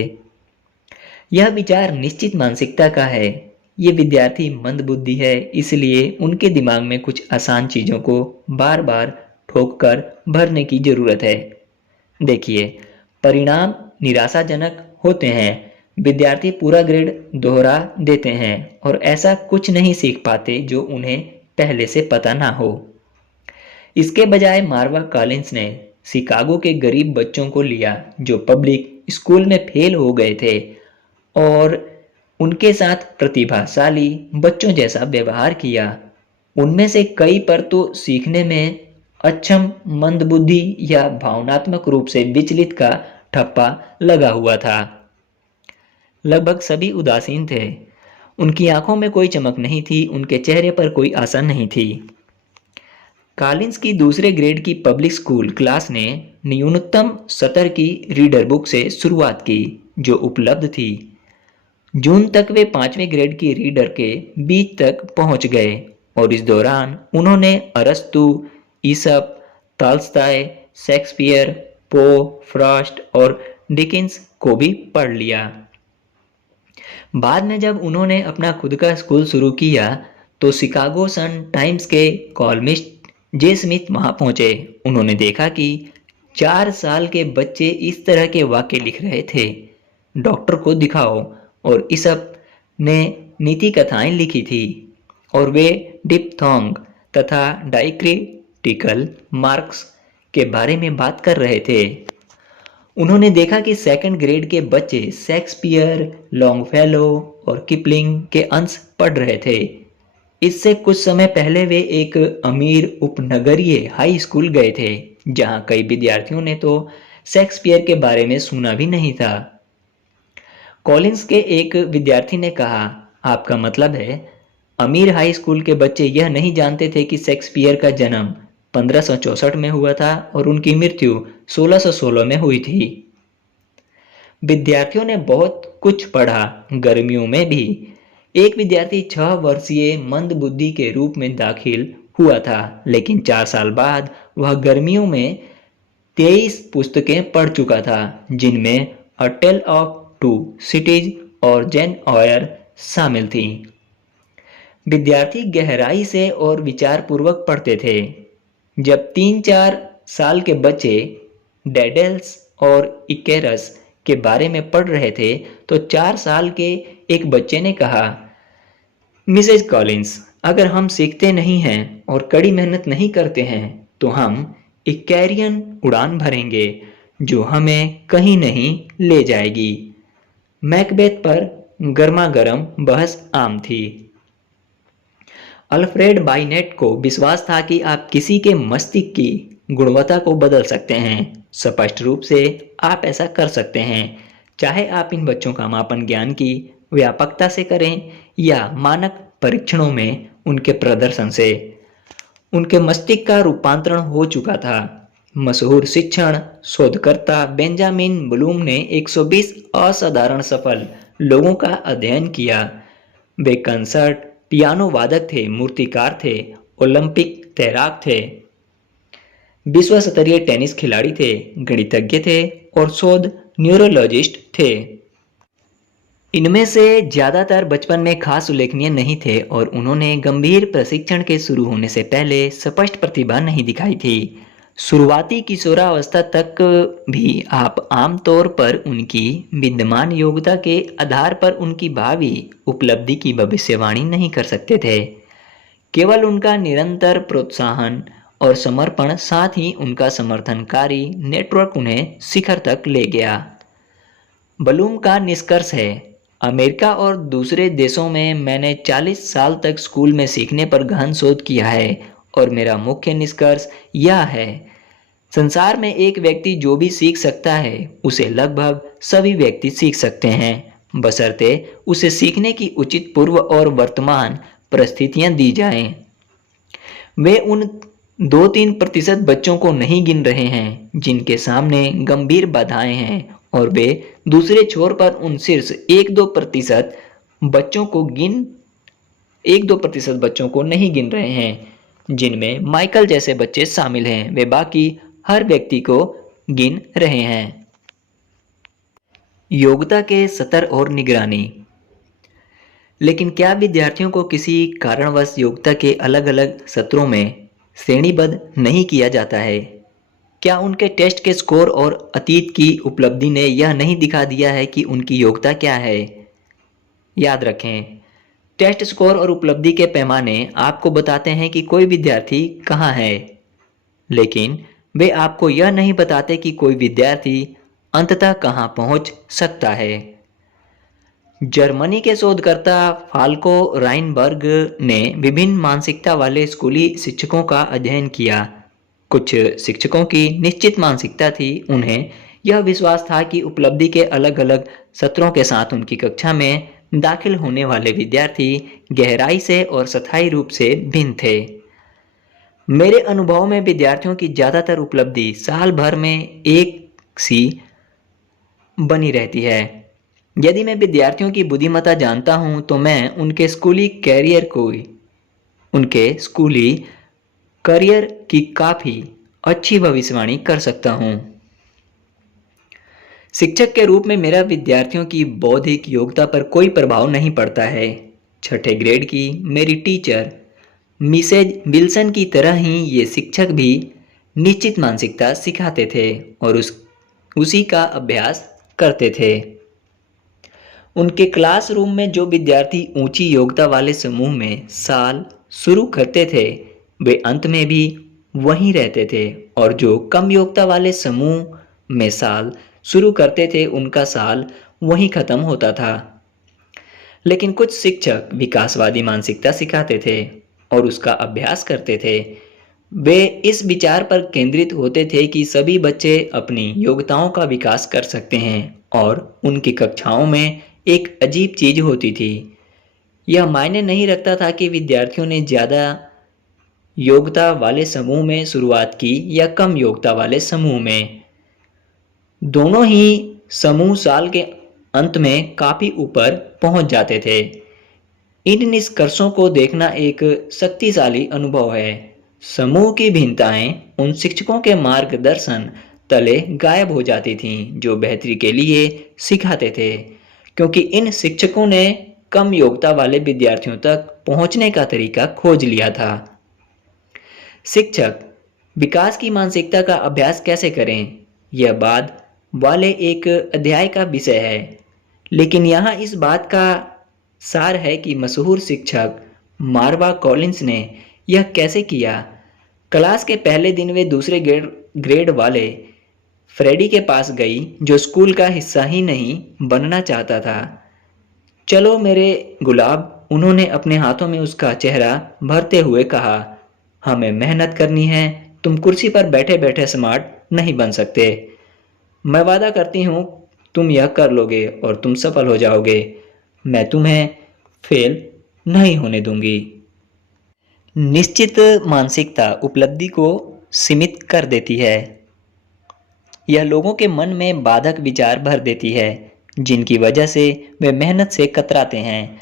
यह विचार निश्चित मानसिकता का है। ये विद्यार्थी मंदबुद्धि है, इसलिए उनके दिमाग में कुछ आसान चीजों को बार बार ठोक कर भरने की जरूरत है। देखिए, परिणाम निराशाजनक होते हैं। विद्यार्थी पूरा ग्रेड दोहरा देते हैं और ऐसा कुछ नहीं सीख पाते जो उन्हें पहले से पता ना हो। इसके बजाय मार्वा कॉलिंस ने शिकागो के गरीब बच्चों को लिया जो पब्लिक स्कूल में फेल हो गए थे और उनके साथ प्रतिभाशाली बच्चों जैसा व्यवहार किया। उनमें से कई पर तो सीखने में अक्षम, मंदबुद्धि या भावनात्मक रूप से विचलित का ठप्पा लगा हुआ था। लगभग सभी उदासीन थे। उनकी आंखों में कोई चमक नहीं थी, उनके चेहरे पर कोई आशा नहीं थी। कॉलिंस की दूसरे ग्रेड की पब्लिक स्कूल क्लास ने न्यूनतम सत्र की रीडर बुक से शुरुआत की जो उपलब्ध थी। जून तक वे 5वें ग्रेड की रीडर के बीच तक पहुंच गए और इस दौरान उन्होंने अरस्तु, ईसप, ताल्स्ताय, शेक्सपियर, पो, फ्रॉस्ट और डिकिंस को भी पढ़ लिया। बाद में जब उन्होंने अपना खुद का स्कूल शुरू किया तो शिकागो सन टाइम्स के कॉलमिस्ट जे स्मिथ वहां पहुंचे। उन्होंने देखा कि 4 साल के बच्चे इस तरह के वाक्य लिख रहे थे, डॉक्टर को दिखाओ। और ईसप ने नीति कथाएं लिखी थी और वे डिप्थोंग तथा डाइक्रिटिकल मार्क्स के बारे में बात कर रहे थे। उन्होंने देखा कि 2nd ग्रेड के बच्चे शेक्सपियर, लॉन्गफेलो और किपलिंग के अंश पढ़ रहे थे। इससे कुछ समय पहले वे एक अमीर उपनगरीय हाई स्कूल गए थे जहां कई विद्यार्थियों ने तो शेक्सपियर के बारे में सुना भी नहीं था। कॉलिंस के एक विद्यार्थी ने कहा, आपका मतलब है अमीर हाई स्कूल के बच्चे यह नहीं जानते थे कि शेक्सपियर का जन्म 1564 में हुआ था और उनकी मृत्यु 1616 में हुई थी। विद्यार्थियों ने बहुत कुछ पढ़ा, गर्मियों में भी। एक विद्यार्थी 6 वर्षीय मंद बुद्धि के रूप में दाखिल हुआ था, लेकिन 4 साल बाद वह गर्मियों में 23 पुस्तकें पढ़ चुका था, जिनमें अ टेल ऑफ टू सिटीज और जेन ऑयर शामिल थी। विद्यार्थी गहराई से और विचारपूर्वक पढ़ते थे। जब 3-4 साल के बच्चे डेडेल्स और इकेरस के बारे में पढ़ रहे थे तो 4 साल के एक बच्चे ने कहा, मिसेज कॉलिंस, अगर हम सीखते नहीं हैं और कड़ी मेहनत नहीं करते हैं तो हम इकैरियन उड़ान भरेंगे जो हमें कहीं नहीं ले जाएगी। मैकबेथ पर गर्मागर्म बहस आम थी। अल्फ्रेड बाइनेट को विश्वास था कि आप किसी के मस्तिष्क की गुणवत्ता को बदल सकते हैं। स्पष्ट रूप से आप ऐसा कर सकते हैं, चाहे आप इन बच्चों का मापन ज्ञान की व्यापकता से करें या मानक परीक्षणों में उनके प्रदर्शन से। उनके मस्तिष्क का रूपांतरण हो चुका था। मशहूर शिक्षण शोधकर्ता बेंजामिन ब्लूम ने 120 असाधारण सफल लोगों का अध्ययन किया। वे कंसर्ट पियानो वादक थे, मूर्तिकार थे, ओलंपिक तैराक थे, विश्व स्तरीय टेनिस खिलाड़ी थे, गणितज्ञ थे और शोध न्यूरोलॉजिस्ट थे। इनमें से ज्यादातर बचपन में खास उल्लेखनीय नहीं थे और उन्होंने गंभीर प्रशिक्षण के शुरू होने से पहले स्पष्ट प्रतिभा नहीं दिखाई थी। शुरुआती किशोरावस्था तक भी आप आमतौर पर उनकी विद्यमान योग्यता के आधार पर उनकी भावी उपलब्धि की भविष्यवाणी नहीं कर सकते थे। केवल उनका निरंतर प्रोत्साहन और समर्पण, साथ ही उनका समर्थनकारी नेटवर्क उन्हें शिखर तक ले गया। ब्लूम का निष्कर्ष है, अमेरिका और दूसरे देशों में मैंने 40 साल तक स्कूल में सीखने पर गहन शोध किया है और मेरा मुख्य निष्कर्ष यह है, संसार में एक व्यक्ति जो भी सीख सकता है उसे लगभग सभी व्यक्ति सीख सकते हैं, बशर्ते उसे सीखने की उचित पूर्व और वर्तमान परिस्थितियां दी जाएं। वे उन 2-3% बच्चों को नहीं गिन रहे हैं जिनके सामने गंभीर बाधाएं हैं और वे दूसरे छोर पर उन शीर्ष 1-2% बच्चों को 1-2% बच्चों को नहीं गिन रहे हैं जिनमें माइकल जैसे बच्चे शामिल हैं। वे बाकी हर व्यक्ति को गिन रहे हैं। योग्यता के स्तर और निगरानी। लेकिन क्या विद्यार्थियों को किसी कारणवश योग्यता के अलग अलग सत्रों में श्रेणीबद्ध नहीं किया जाता है? क्या उनके टेस्ट के स्कोर और अतीत की उपलब्धि ने यह नहीं दिखा दिया है कि उनकी योग्यता क्या है? याद रखें, टेस्ट स्कोर और उपलब्धि के पैमाने आपको बताते हैं कि कोई विद्यार्थी कहाँ है, लेकिन वे आपको यह नहीं बताते कि कोई विद्यार्थी अंततः कहाँ पहुंच सकता है। जर्मनी के शोधकर्ता फाल्को राइनबर्ग ने विभिन्न मानसिकता वाले स्कूली शिक्षकों का अध्ययन किया। कुछ शिक्षकों की निश्चित मानसिकता थी, उन्हें यह विश्वास था कि उपलब्धि के अलग अलग सत्रों के साथ उनकी कक्षा में दाखिल होने वाले विद्यार्थी गहराई से और स्थायी रूप से भिन्न थे। मेरे अनुभव में विद्यार्थियों की ज्यादातर उपलब्धि साल भर में एक सी बनी रहती है। यदि मैं विद्यार्थियों की बुद्धिमत्ता जानता हूं तो मैं उनके स्कूली करियर की काफी अच्छी भविष्यवाणी कर सकता हूं। शिक्षक के रूप में मेरा विद्यार्थियों की बौद्धिक योग्यता पर कोई प्रभाव नहीं पड़ता है। छठे ग्रेड की मेरी टीचर मिसेज विल्सन की तरह ही ये शिक्षक भी निश्चित मानसिकता सिखाते थे और उसी का अभ्यास करते थे। उनके क्लासरूम में जो विद्यार्थी ऊंची योग्यता वाले समूह में साल शुरू करते थे वे अंत में भी वहीं रहते थे, और जो कम योग्यता वाले समूह में साल शुरू करते थे उनका साल वहीं खत्म होता था। लेकिन कुछ शिक्षक विकासवादी मानसिकता सिखाते थे और उसका अभ्यास करते थे। वे इस विचार पर केंद्रित होते थे कि सभी बच्चे अपनी योग्यताओं का विकास कर सकते हैं, और उनकी कक्षाओं में एक अजीब चीज होती थी। यह मायने नहीं रखता था कि विद्यार्थियों ने ज़्यादा योग्यता वाले समूह में शुरुआत की या कम योग्यता वाले समूह में। दोनों ही समूह साल के अंत में काफी ऊपर पहुंच जाते थे। इन निष्कर्षों को देखना एक शक्तिशाली अनुभव है। समूह की भिन्नताएं उन शिक्षकों के मार्गदर्शन तले गायब हो जाती थीं जो बेहतरी के लिए सिखाते थे, क्योंकि इन शिक्षकों ने कम योग्यता वाले विद्यार्थियों तक पहुंचने का तरीका खोज लिया था। शिक्षक विकास की मानसिकता का अभ्यास कैसे करें, यह बाद वाले एक अध्याय का विषय है, लेकिन यहाँ इस बात का सार है कि मशहूर शिक्षक मार्वा कॉलिंस ने यह कैसे किया। क्लास के पहले दिन वे दूसरे ग्रेड वाले फ्रेडी के पास गई जो स्कूल का हिस्सा ही नहीं बनना चाहता था। चलो मेरे गुलाब, उन्होंने अपने हाथों में उसका चेहरा भरते हुए कहा, हमें मेहनत करनी है, तुम कुर्सी पर बैठे बैठे स्मार्ट नहीं बन सकते। मैं वादा करती हूँ तुम यह कर लोगे और तुम सफल हो जाओगे। मैं तुम्हें फेल नहीं होने दूंगी। निश्चित मानसिकता उपलब्धि को सीमित कर देती है। यह लोगों के मन में बाधक विचार भर देती है जिनकी वजह से वे मेहनत से कतराते हैं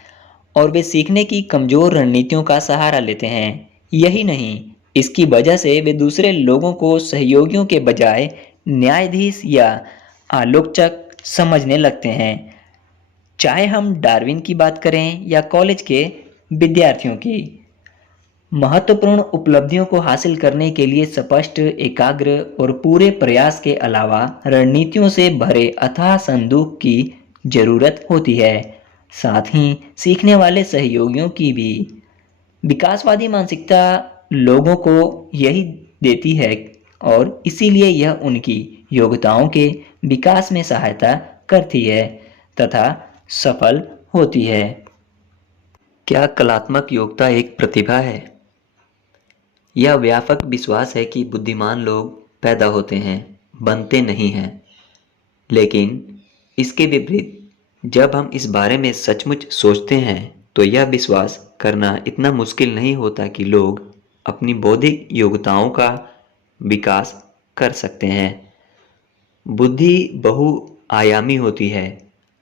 और वे सीखने की कमजोर रणनीतियों का सहारा लेते हैं। यही नहीं, इसकी वजह से वे दूसरे लोगों को सहयोगियों के बजाय न्यायाधीश या आलोचक समझने लगते हैं, चाहे हम डार्विन की बात करें या कॉलेज के विद्यार्थियों की। महत्वपूर्ण उपलब्धियों को हासिल करने के लिए स्पष्ट, एकाग्र और पूरे प्रयास के अलावा रणनीतियों से भरे अथाह संदूक की जरूरत होती है, साथ ही सीखने वाले सहयोगियों की भी। विकासवादी मानसिकता लोगों को यही देती है और इसीलिए यह उनकी योग्यताओं के विकास में सहायता करती है तथा सफल होती है। क्या कलात्मक योग्यता एक प्रतिभा है? यह व्यापक विश्वास है कि बुद्धिमान लोग पैदा होते हैं, बनते नहीं हैं। लेकिन इसके विपरीत, जब हम इस बारे में सचमुच सोचते हैं तो यह विश्वास करना इतना मुश्किल नहीं होता कि लोग अपनी बौद्धिक योग्यताओं का विकास कर सकते हैं। बुद्धि बहुआयामी होती है।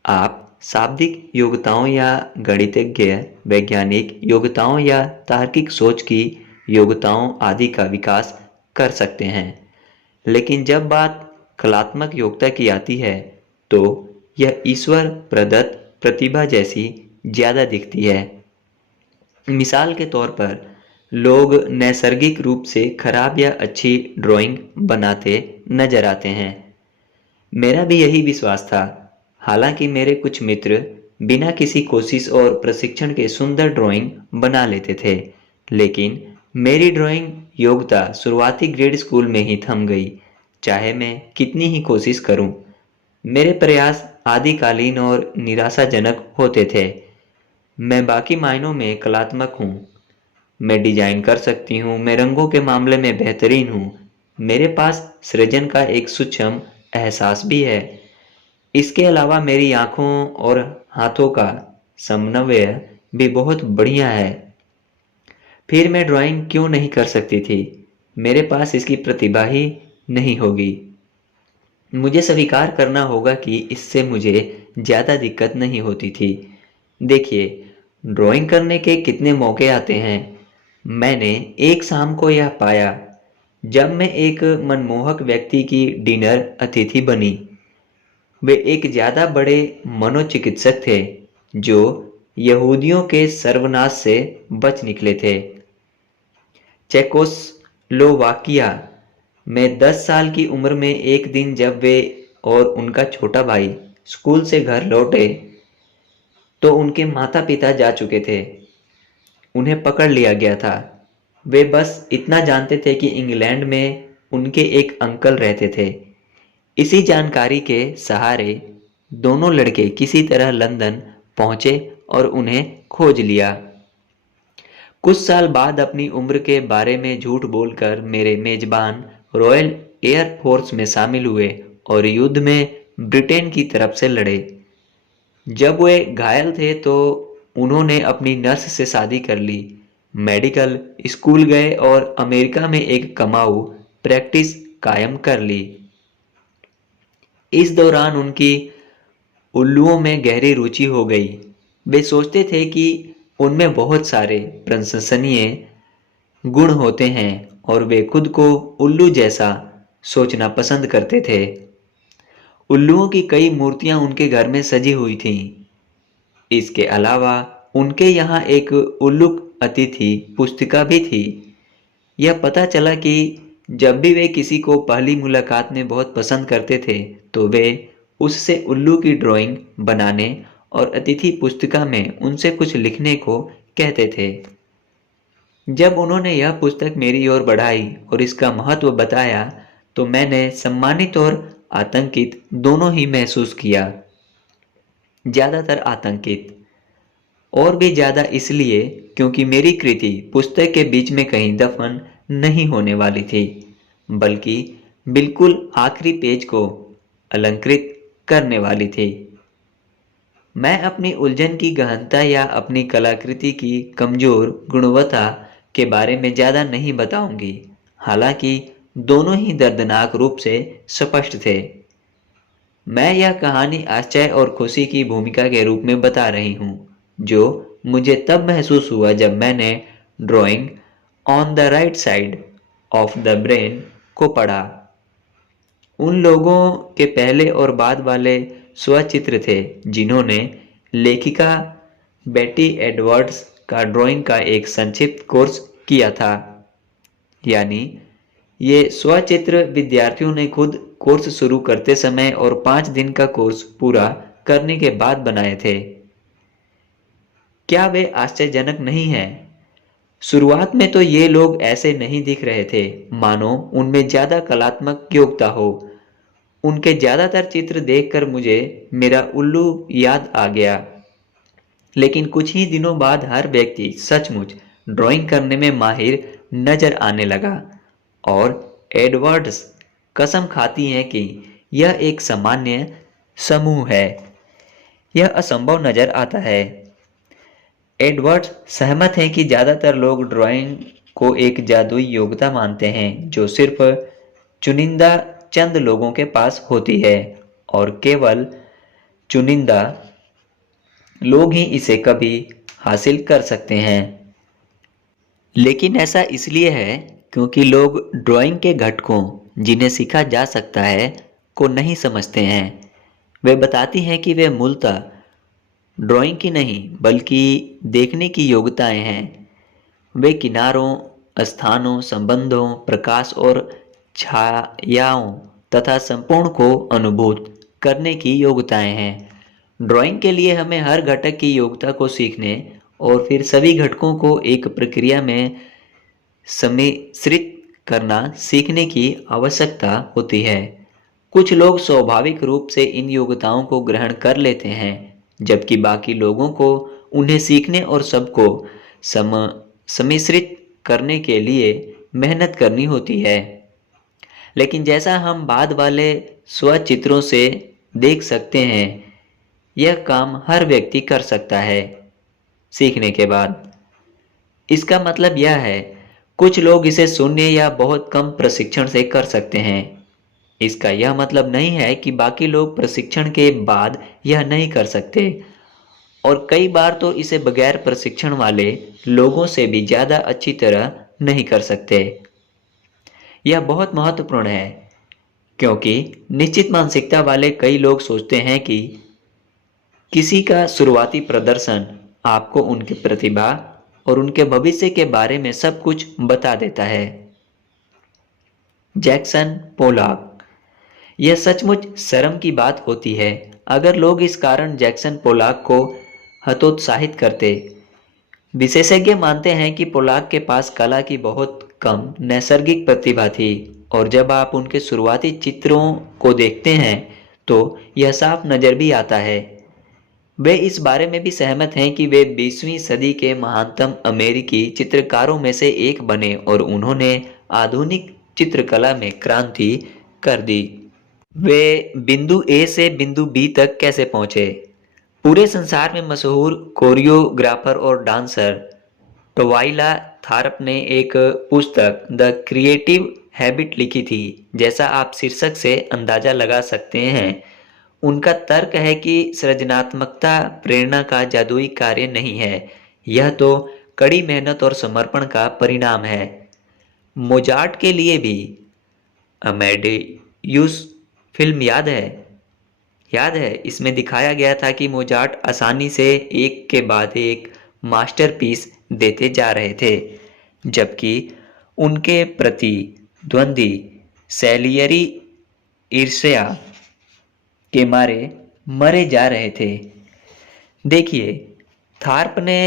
आप शाब्दिक योग्यताओं या गणितज्ञ वैज्ञानिक योग्यताओं या तार्किक सोच की योग्यताओं आदि का विकास कर सकते हैं, लेकिन जब बात कलात्मक योग्यता की आती है तो यह ईश्वर प्रदत्त प्रतिभा जैसी ज्यादा दिखती है। मिसाल के तौर पर, लोग नैसर्गिक रूप से खराब या अच्छी ड्राइंग बनाते नजर आते हैं। मेरा भी यही विश्वास था। हालांकि मेरे कुछ मित्र बिना किसी कोशिश और प्रशिक्षण के सुंदर ड्राइंग बना लेते थे, लेकिन मेरी ड्राइंग योग्यता शुरुआती ग्रेड स्कूल में ही थम गई, चाहे मैं कितनी ही कोशिश करूं। मेरे प्रयास आदिकालीन और निराशाजनक होते थे। मैं बाकी मायनों में कलात्मक हूँ। मैं डिजाइन कर सकती हूँ, मैं रंगों के मामले में बेहतरीन हूँ, मेरे पास सृजन का एक सूक्ष्म एहसास भी है। इसके अलावा मेरी आंखों और हाथों का समन्वय भी बहुत बढ़िया है। फिर मैं ड्राइंग क्यों नहीं कर सकती थी? मेरे पास इसकी प्रतिभा ही नहीं होगी। मुझे स्वीकार करना होगा कि इससे मुझे ज़्यादा दिक्कत नहीं होती थी। देखिए, ड्राइंग करने के कितने मौके आते हैं। मैंने एक शाम को यह पाया जब मैं एक मनमोहक व्यक्ति की डिनर अतिथि बनी। वे एक ज़्यादा बड़े मनोचिकित्सक थे जो यहूदियों के सर्वनाश से बच निकले थे। चेकोस्लोवाकिया में 10 साल की उम्र में एक दिन जब वे और उनका छोटा भाई स्कूल से घर लौटे तो उनके माता पिता जा चुके थे। उन्हें पकड़ लिया गया था। वे बस इतना जानते थे कि इंग्लैंड में उनके एक अंकल रहते थे। इसी जानकारी के सहारे दोनों लड़के किसी तरह लंदन पहुंचे और उन्हें खोज लिया। कुछ साल बाद अपनी उम्र के बारे में झूठ बोलकर मेरे मेजबान रॉयल एयर फोर्स में शामिल हुए और युद्ध में ब्रिटेन की तरफ से लड़े। जब वे घायल थे तो उन्होंने अपनी नर्स से शादी कर ली, मेडिकल स्कूल गए और अमेरिका में एक कमाऊ प्रैक्टिस कायम कर ली। इस दौरान उनकी उल्लुओं में गहरी रुचि हो गई। वे सोचते थे कि उनमें बहुत सारे प्रशंसनीय गुण होते हैं और वे खुद को उल्लू जैसा सोचना पसंद करते थे। उल्लुओं की कई मूर्तियां उनके घर में सजी हुई थीं। इसके अलावा उनके यहाँ एक उल्लू अतिथि पुस्तिका भी थी। यह पता चला कि जब भी वे किसी को पहली मुलाकात में बहुत पसंद करते थे तो वे उससे उल्लू की ड्राइंग बनाने और अतिथि पुस्तिका में उनसे कुछ लिखने को कहते थे। जब उन्होंने यह पुस्तक मेरी ओर बढ़ाई और इसका महत्व बताया तो मैंने सम्मानित और आतंकित दोनों ही महसूस किया। ज़्यादातर आतंकित, और भी ज़्यादा इसलिए क्योंकि मेरी कृति पुस्तक के बीच में कहीं दफन नहीं होने वाली थी, बल्कि बिल्कुल आखिरी पेज को अलंकृत करने वाली थी। मैं अपनी उलझन की गहनता या अपनी कलाकृति की कमजोर गुणवत्ता के बारे में ज़्यादा नहीं बताऊंगी, हालांकि दोनों ही दर्दनाक रूप से स्पष्ट थे। मैं यह कहानी आश्चर्य और खुशी की भूमिका के रूप में बता रही हूँ, जो मुझे तब महसूस हुआ जब मैंने drawing on the right side of the brain को पढ़ा। उन लोगों के पहले और बाद वाले स्वचित्र थे जिन्होंने लेखिका बेटी एडवर्ड्स का ड्राइंग का एक संक्षिप्त कोर्स किया था। यानी ये स्वचित्र विद्यार्थियों ने खुद कोर्स शुरू करते समय और 5 दिन का कोर्स पूरा करने के बाद बनाए थे। क्या वे आश्चर्यजनक नहीं हैं? शुरुआत में तो ये लोग ऐसे नहीं दिख रहे थे मानो उनमें ज्यादा कलात्मक योग्यता हो। उनके ज्यादातर चित्र देखकर मुझे मेरा उल्लू याद आ गया। लेकिन कुछ ही दिनों बाद हर व्यक्ति सचमुच ड्राइंग करने में माहिर नजर आने लगा और एडवर्ड्स कसम खाती हैं कि यह एक सामान्य समूह है। यह असंभव नजर आता है। एडवर्ड्स सहमत हैं कि ज़्यादातर लोग ड्राइंग को एक जादुई योग्यता मानते हैं जो सिर्फ चुनिंदा चंद लोगों के पास होती है और केवल चुनिंदा लोग ही इसे कभी हासिल कर सकते हैं। लेकिन ऐसा इसलिए है क्योंकि लोग ड्राइंग के घटकों जिन्हें सीखा जा सकता है को नहीं समझते हैं। वे बताती हैं कि वे मूलतः ड्राइंग की नहीं बल्कि देखने की योग्यताएं हैं। वे किनारों, स्थानों, संबंधों, प्रकाश और छायाओं तथा संपूर्ण को अनुभूत करने की योग्यताएं हैं। ड्राइंग के लिए हमें हर घटक की योग्यता को सीखने और फिर सभी घटकों को एक प्रक्रिया में सम्मिश्रित करना सीखने की आवश्यकता होती है। कुछ लोग स्वाभाविक रूप से इन योग्यताओं को ग्रहण कर लेते हैं, जबकि बाकी लोगों को उन्हें सीखने और सबको सम्मिश्रित करने के लिए मेहनत करनी होती है। लेकिन जैसा हम बाद वाले स्वचित्रों से देख सकते हैं, यह काम हर व्यक्ति कर सकता है सीखने के बाद। इसका मतलब यह है कुछ लोग इसे शून्य या बहुत कम प्रशिक्षण से कर सकते हैं। इसका यह मतलब नहीं है कि बाकी लोग प्रशिक्षण के बाद यह नहीं कर सकते, और कई बार तो इसे बगैर प्रशिक्षण वाले लोगों से भी ज़्यादा अच्छी तरह नहीं कर सकते। यह बहुत महत्वपूर्ण है, क्योंकि निश्चित मानसिकता वाले कई लोग सोचते हैं कि किसी का शुरुआती प्रदर्शन आपको उनकी प्रतिभा और उनके भविष्य के बारे में सब कुछ बता देता है। Jackson Pollock. यह सचमुच शर्म की बात होती है अगर लोग इस कारण जैक्सन पोलाक को हतोत्साहित करते। विशेषज्ञ मानते हैं कि पोलाक के पास कला की बहुत कम नैसर्गिक प्रतिभा थी, और जब आप उनके शुरुआती चित्रों को देखते हैं तो यह साफ नज़र भी आता है। वे इस बारे में भी सहमत हैं कि वे 20वीं सदी के महानतम अमेरिकी चित्रकारों में से एक बने और उन्होंने आधुनिक चित्रकला में क्रांति कर दी। वे बिंदु ए से बिंदु बी तक कैसे पहुंचे? पूरे संसार में मशहूर कोरियोग्राफर और डांसर टवाइला थार्प ने एक पुस्तक द क्रिएटिव हैबिट लिखी थी। जैसा आप शीर्षक से अंदाजा लगा सकते हैं, उनका तर्क है कि सृजनात्मकता प्रेरणा का जादुई कार्य नहीं है, यह तो कड़ी मेहनत और समर्पण का परिणाम है। मोजार्ट के लिए भी अमेडेयुस फिल्म याद है, इसमें दिखाया गया था कि मोजार्ट आसानी से एक के बाद एक मास्टरपीस देते जा रहे थे, जबकि उनके प्रतिद्वंदी सैलियरी ईर्ष्या के मारे मरे जा रहे थे। देखिए, थार्प ने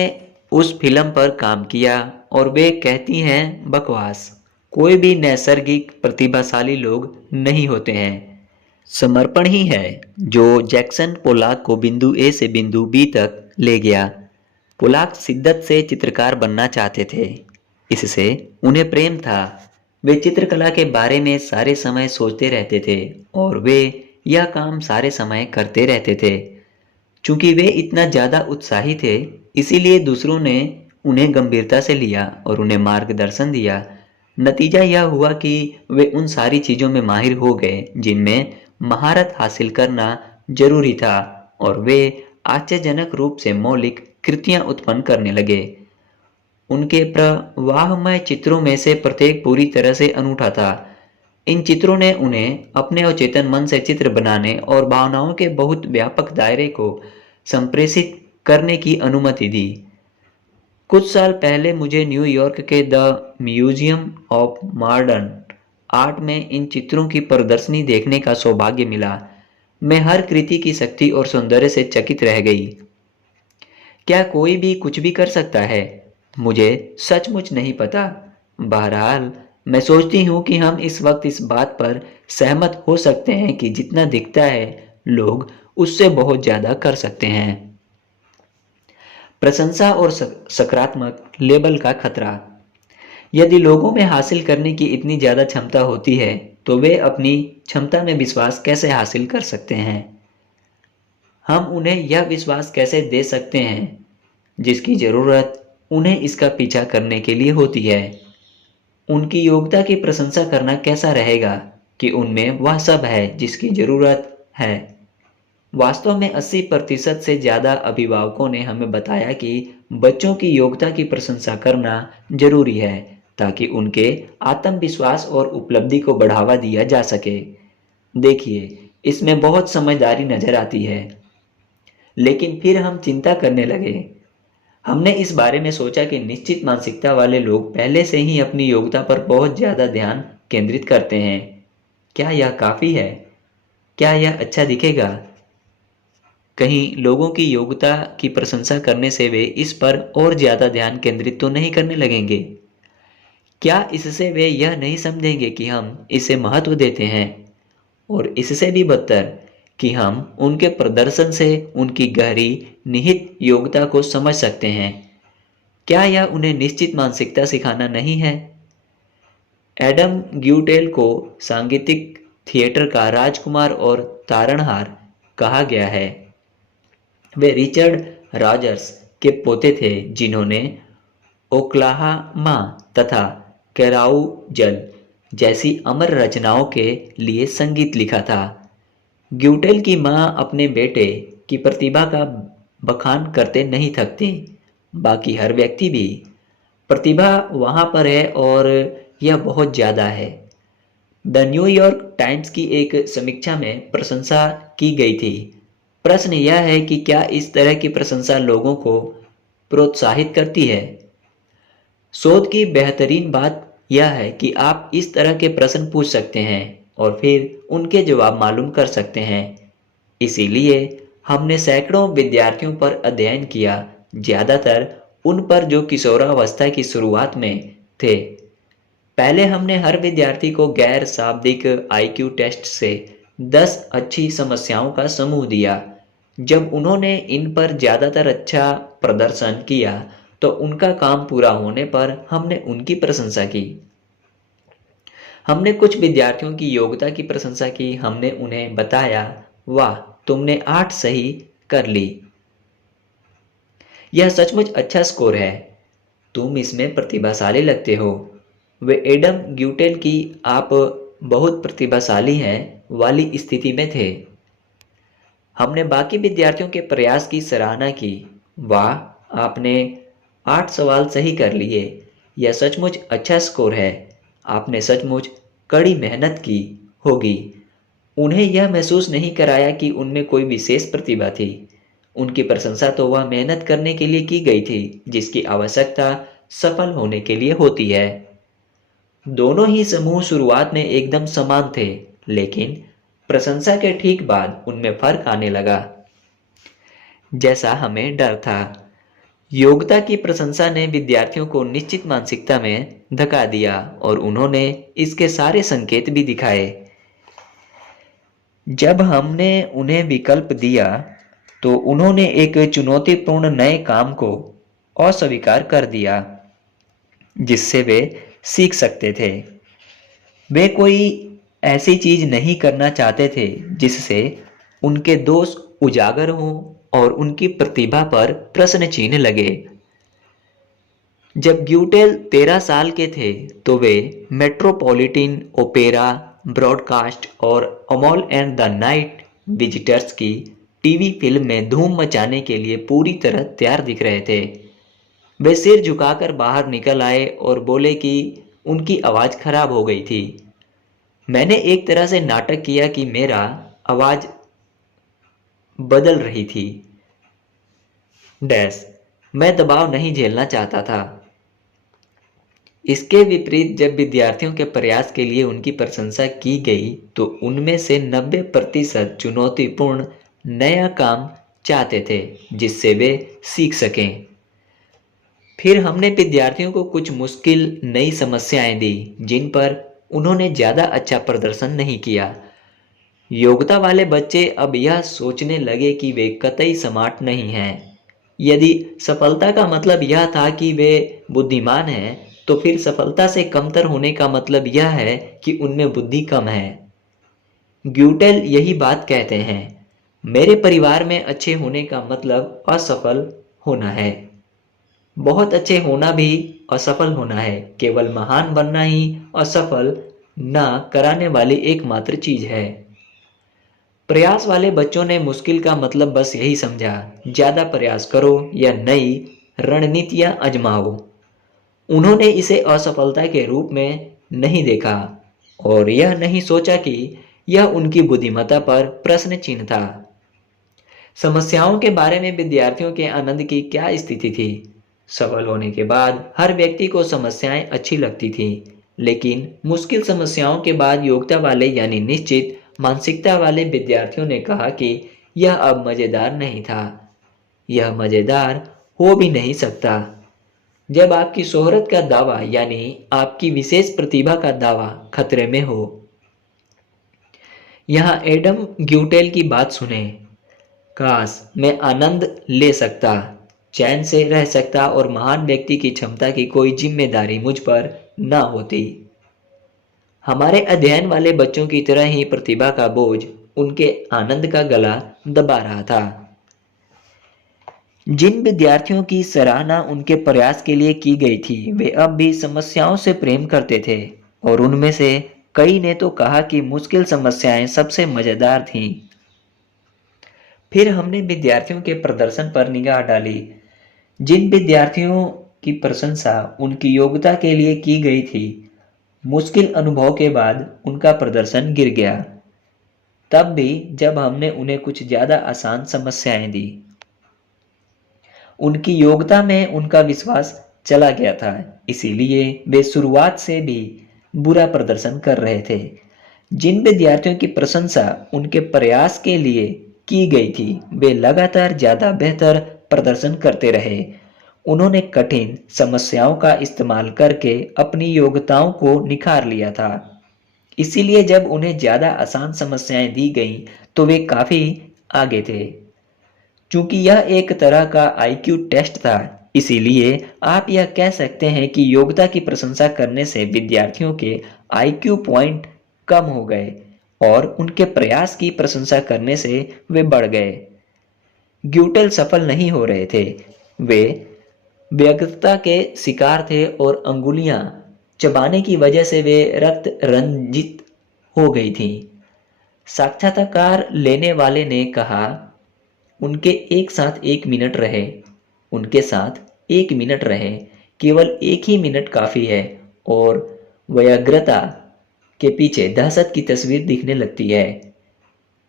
उस फिल्म पर काम किया और वे कहती हैं बकवास। कोई भी नैसर्गिक प्रतिभाशाली लोग नहीं होते हैं, समर्पण ही है जो जैक्सन पोलाक को बिंदु ए से बिंदु बी तक ले गया। पोलाक शिद्दत से चित्रकार बनना चाहते थे, इससे उन्हें प्रेम था। वे चित्रकला के बारे में सारे समय सोचते रहते थे और वे यह काम सारे समय करते रहते थे। चूंकि वे इतना ज़्यादा उत्साही थे, इसीलिए दूसरों ने उन्हें गंभीरता से लिया और उन्हें मार्गदर्शन दिया। नतीजा यह हुआ कि वे उन सारी चीज़ों में माहिर हो गए जिनमें महारत हासिल करना जरूरी था, और वे आश्चर्यजनक रूप से मौलिक कृतियां उत्पन्न करने लगे। उनके प्रवाहमय चित्रों में से प्रत्येक पूरी तरह से अनूठा था। इन चित्रों ने उन्हें अपने अवचेतन मन से चित्र बनाने और भावनाओं के बहुत व्यापक दायरे को संप्रेषित करने की अनुमति दी। कुछ साल पहले मुझे न्यूयॉर्क के the museum of modern art में इन चित्रों की प्रदर्शनी देखने का सौभाग्य मिला। मैं हर कृति की शक्ति और सौंदर्य से चकित रह गई। क्या कोई भी कुछ भी कर सकता है? मुझे सचमुच नहीं पता। बहरहाल, मैं सोचती हूँ कि हम इस वक्त इस बात पर सहमत हो सकते हैं कि जितना दिखता है, लोग उससे बहुत ज़्यादा कर सकते हैं। प्रशंसा और सकारात्मक लेबल का खतरा। यदि लोगों में हासिल करने की इतनी ज़्यादा क्षमता होती है, तो वे अपनी क्षमता में विश्वास कैसे हासिल कर सकते हैं? हम उन्हें यह विश्वास कैसे दे सकते हैं जिसकी ज़रूरत उन्हें इसका पीछा करने के लिए होती है? उनकी योग्यता की प्रशंसा करना कैसा रहेगा कि उनमें वह सब है जिसकी ज़रूरत है? वास्तव में 80% से ज़्यादा अभिभावकों ने हमें बताया कि बच्चों की योग्यता की प्रशंसा करना जरूरी है ताकि उनके आत्मविश्वास और उपलब्धि को बढ़ावा दिया जा सके। देखिए, इसमें बहुत समझदारी नजर आती है, लेकिन फिर हम चिंता करने लगे। हमने इस बारे में सोचा कि निश्चित मानसिकता वाले लोग पहले से ही अपनी योग्यता पर बहुत ज़्यादा ध्यान केंद्रित करते हैं। क्या यह काफ़ी है? क्या यह अच्छा दिखेगा? कहीं लोगों की योग्यता की प्रशंसा करने से वे इस पर और ज़्यादा ध्यान केंद्रित तो नहीं करने लगेंगे? क्या इससे वे यह नहीं समझेंगे कि हम इसे महत्व देते हैं? और इससे भी बदतर कि हम उनके प्रदर्शन से उनकी गहरी निहित योग्यता को समझ सकते हैं। क्या यह उन्हें निश्चित मानसिकता सिखाना नहीं है? एडम ग्यूटेल को सांगीतिक थिएटर का राजकुमार और तारणहार कहा गया है। वे रिचर्ड रॉजर्स के पोते थे जिन्होंने ओक्लाहोमा तथा कैराउजल जैसी अमर रचनाओं के लिए संगीत लिखा था। ग्यूटेल की मां अपने बेटे की प्रतिभा का बखान करते नहीं थकती। बाकी हर व्यक्ति भी प्रतिभा वहां पर है और यह बहुत ज्यादा है। द न्यूयॉर्क टाइम्स की एक समीक्षा में प्रशंसा की गई थी। प्रश्न यह है कि क्या इस तरह की प्रशंसा लोगों को प्रोत्साहित करती है? शोध की बेहतरीन बात यह है कि आप इस तरह के प्रश्न पूछ सकते हैं और फिर उनके जवाब मालूम कर सकते हैं। इसीलिए हमने सैकड़ों विद्यार्थियों पर अध्ययन किया, ज्यादातर उन पर जो किशोरावस्था की शुरुआत में थे। पहले हमने हर विद्यार्थी को गैर शाब्दिक आईक्यू टेस्ट से 10 अच्छी समस्याओं का समूह दिया। जब उन्होंने इन पर ज्यादातर अच्छा प्रदर्शन किया तो उनका काम पूरा होने पर हमने उनकी प्रशंसा की। हमने कुछ विद्यार्थियों की योग्यता की प्रशंसा की। हमने उन्हें बताया, वाह, तुमने 8 सही कर ली, यह सचमुच अच्छा स्कोर है, तुम इसमें प्रतिभाशाली लगते हो। वे एडम ग्यूटेल की आप बहुत प्रतिभाशाली हैं वाली स्थिति में थे। हमने बाकी विद्यार्थियों के प्रयास की सराहना की। वाह, आपने 8 सवाल सही कर लिए, यह सचमुच अच्छा स्कोर है, आपने सचमुच कड़ी मेहनत की होगी। उन्हें यह महसूस नहीं कराया कि उनमें कोई विशेष प्रतिभा थी। उनकी प्रशंसा तो वह मेहनत करने के लिए की गई थी जिसकी आवश्यकता सफल होने के लिए होती है। दोनों ही समूह शुरुआत में एकदम समान थे, लेकिन प्रशंसा के ठीक बाद उनमें फर्क आने लगा, जैसा हमें डर था। योग्यता की प्रशंसा ने विद्यार्थियों को निश्चित मानसिकता में धक्का दिया और उन्होंने इसके सारे संकेत भी दिखाए। जब हमने उन्हें विकल्प दिया तो उन्होंने एक चुनौतीपूर्ण नए काम को अस्वीकार कर दिया जिससे वे सीख सकते थे। वे कोई ऐसी चीज नहीं करना चाहते थे जिससे उनके दोष उजागर हों और उनकी प्रतिभा पर प्रश्न चिन्ह लगे। जब ग्यूटेल 13 साल के थे तो वे मेट्रोपॉलिटन ओपेरा, ब्रॉडकास्ट और Amol and the night visitors की टीवी फिल्म में धूम मचाने के लिए पूरी तरह तैयार दिख रहे थे। वे सिर झुकाकर बाहर निकल आए और बोले कि उनकी आवाज खराब हो गई थी। मैंने एक तरह से नाटक किया कि मेरा आवाज बदल रही थी। डैश, मैं दबाव नहीं झेलना चाहता था। इसके विपरीत जब विद्यार्थियों के प्रयास के लिए उनकी प्रशंसा की गई तो उनमें से 90% चुनौतीपूर्ण नया काम चाहते थे जिससे वे सीख सकें। फिर हमने विद्यार्थियों को कुछ मुश्किल नई समस्याएं दी जिन पर उन्होंने ज़्यादा अच्छा प्रदर्शन नहीं किया। योग्यता वाले बच्चे अब यह सोचने लगे कि वे कतई स्मार्ट नहीं हैं। यदि सफलता का मतलब यह था कि वे बुद्धिमान हैं तो फिर सफलता से कमतर होने का मतलब यह है कि उनमें बुद्धि कम है। ग्यूटेल यही बात कहते हैं, मेरे परिवार में अच्छे होने का मतलब असफल होना है। बहुत अच्छे होना भी असफल होना है, केवल महान बनना ही असफल ना कराने वाली एकमात्र चीज है। प्रयास वाले बच्चों ने मुश्किल का मतलब बस यही समझा, ज्यादा प्रयास करो या नई रणनीतियां आजमाओ। उन्होंने इसे असफलता के रूप में नहीं देखा और यह नहीं सोचा कि यह उनकी बुद्धिमत्ता पर प्रश्न चिन्ह था। समस्याओं के बारे में विद्यार्थियों के आनंद की क्या स्थिति थी? सफल होने के बाद हर व्यक्ति को समस्याएं अच्छी लगती थी, लेकिन मुश्किल समस्याओं के बाद योग्यता वाले यानी निश्चित मानसिकता वाले विद्यार्थियों ने कहा कि यह अब मजेदार नहीं था। यह मजेदार हो भी नहीं सकता जब आपकी शोहरत का दावा यानी आपकी विशेष प्रतिभा का दावा खतरे में हो। यहाँ एडम ग्यूटेल की बात सुने, काश मैं आनंद ले सकता, चैन से रह सकता और महान व्यक्ति की क्षमता की कोई जिम्मेदारी मुझ पर न होती। हमारे अध्ययन वाले बच्चों की तरह ही प्रतिभा का बोझ उनके आनंद का गला दबा रहा था। जिन विद्यार्थियों की सराहना उनके प्रयास के लिए की गई थी वे अब भी समस्याओं से प्रेम करते थे और उनमें से कई ने तो कहा कि मुश्किल समस्याएं सबसे मजेदार थीं। फिर हमने विद्यार्थियों के प्रदर्शन पर निगाह डाली। जिन विद्यार्थियों की प्रशंसा उनकी योग्यता के लिए की गई थी, मुश्किल अनुभव के बाद उनका प्रदर्शन गिर गया। तब भी जब हमने उन्हें कुछ ज्यादा आसान समस्याएं दी, उनकी योग्यता में उनका विश्वास चला गया था। इसीलिए वे शुरुआत से भी बुरा प्रदर्शन कर रहे थे। जिन विद्यार्थियों की प्रशंसा उनके प्रयास के लिए की गई थी, वे लगातार ज्यादा बेहतर प्रदर्शन करते रहे। उन्होंने कठिन समस्याओं का इस्तेमाल करके अपनी योग्यताओं को निखार लिया था। इसीलिए जब उन्हें ज्यादा आसान समस्याएं दी गईं, तो वे काफी आगे थे। चूंकि यह एक तरह का आईक्यू टेस्ट था, इसीलिए आप यह कह सकते हैं कि योग्यता की प्रशंसा करने से विद्यार्थियों के आईक्यू पॉइंट कम हो गए और उनके प्रयास की प्रशंसा करने से वे बढ़ गए। ग्यूटेल सफल नहीं हो रहे थे। वे व्यग्रता के शिकार थे और अंगुलियां चबाने की वजह से वे रक्त रंजित हो गई थीं। साक्षात्कार लेने वाले ने कहा, उनके एक साथ 1 मिनट रहे। उनके साथ 1 मिनट रहे। केवल 1 ही मिनट काफी है और व्यग्रता के पीछे दहशत की तस्वीर दिखने लगती है।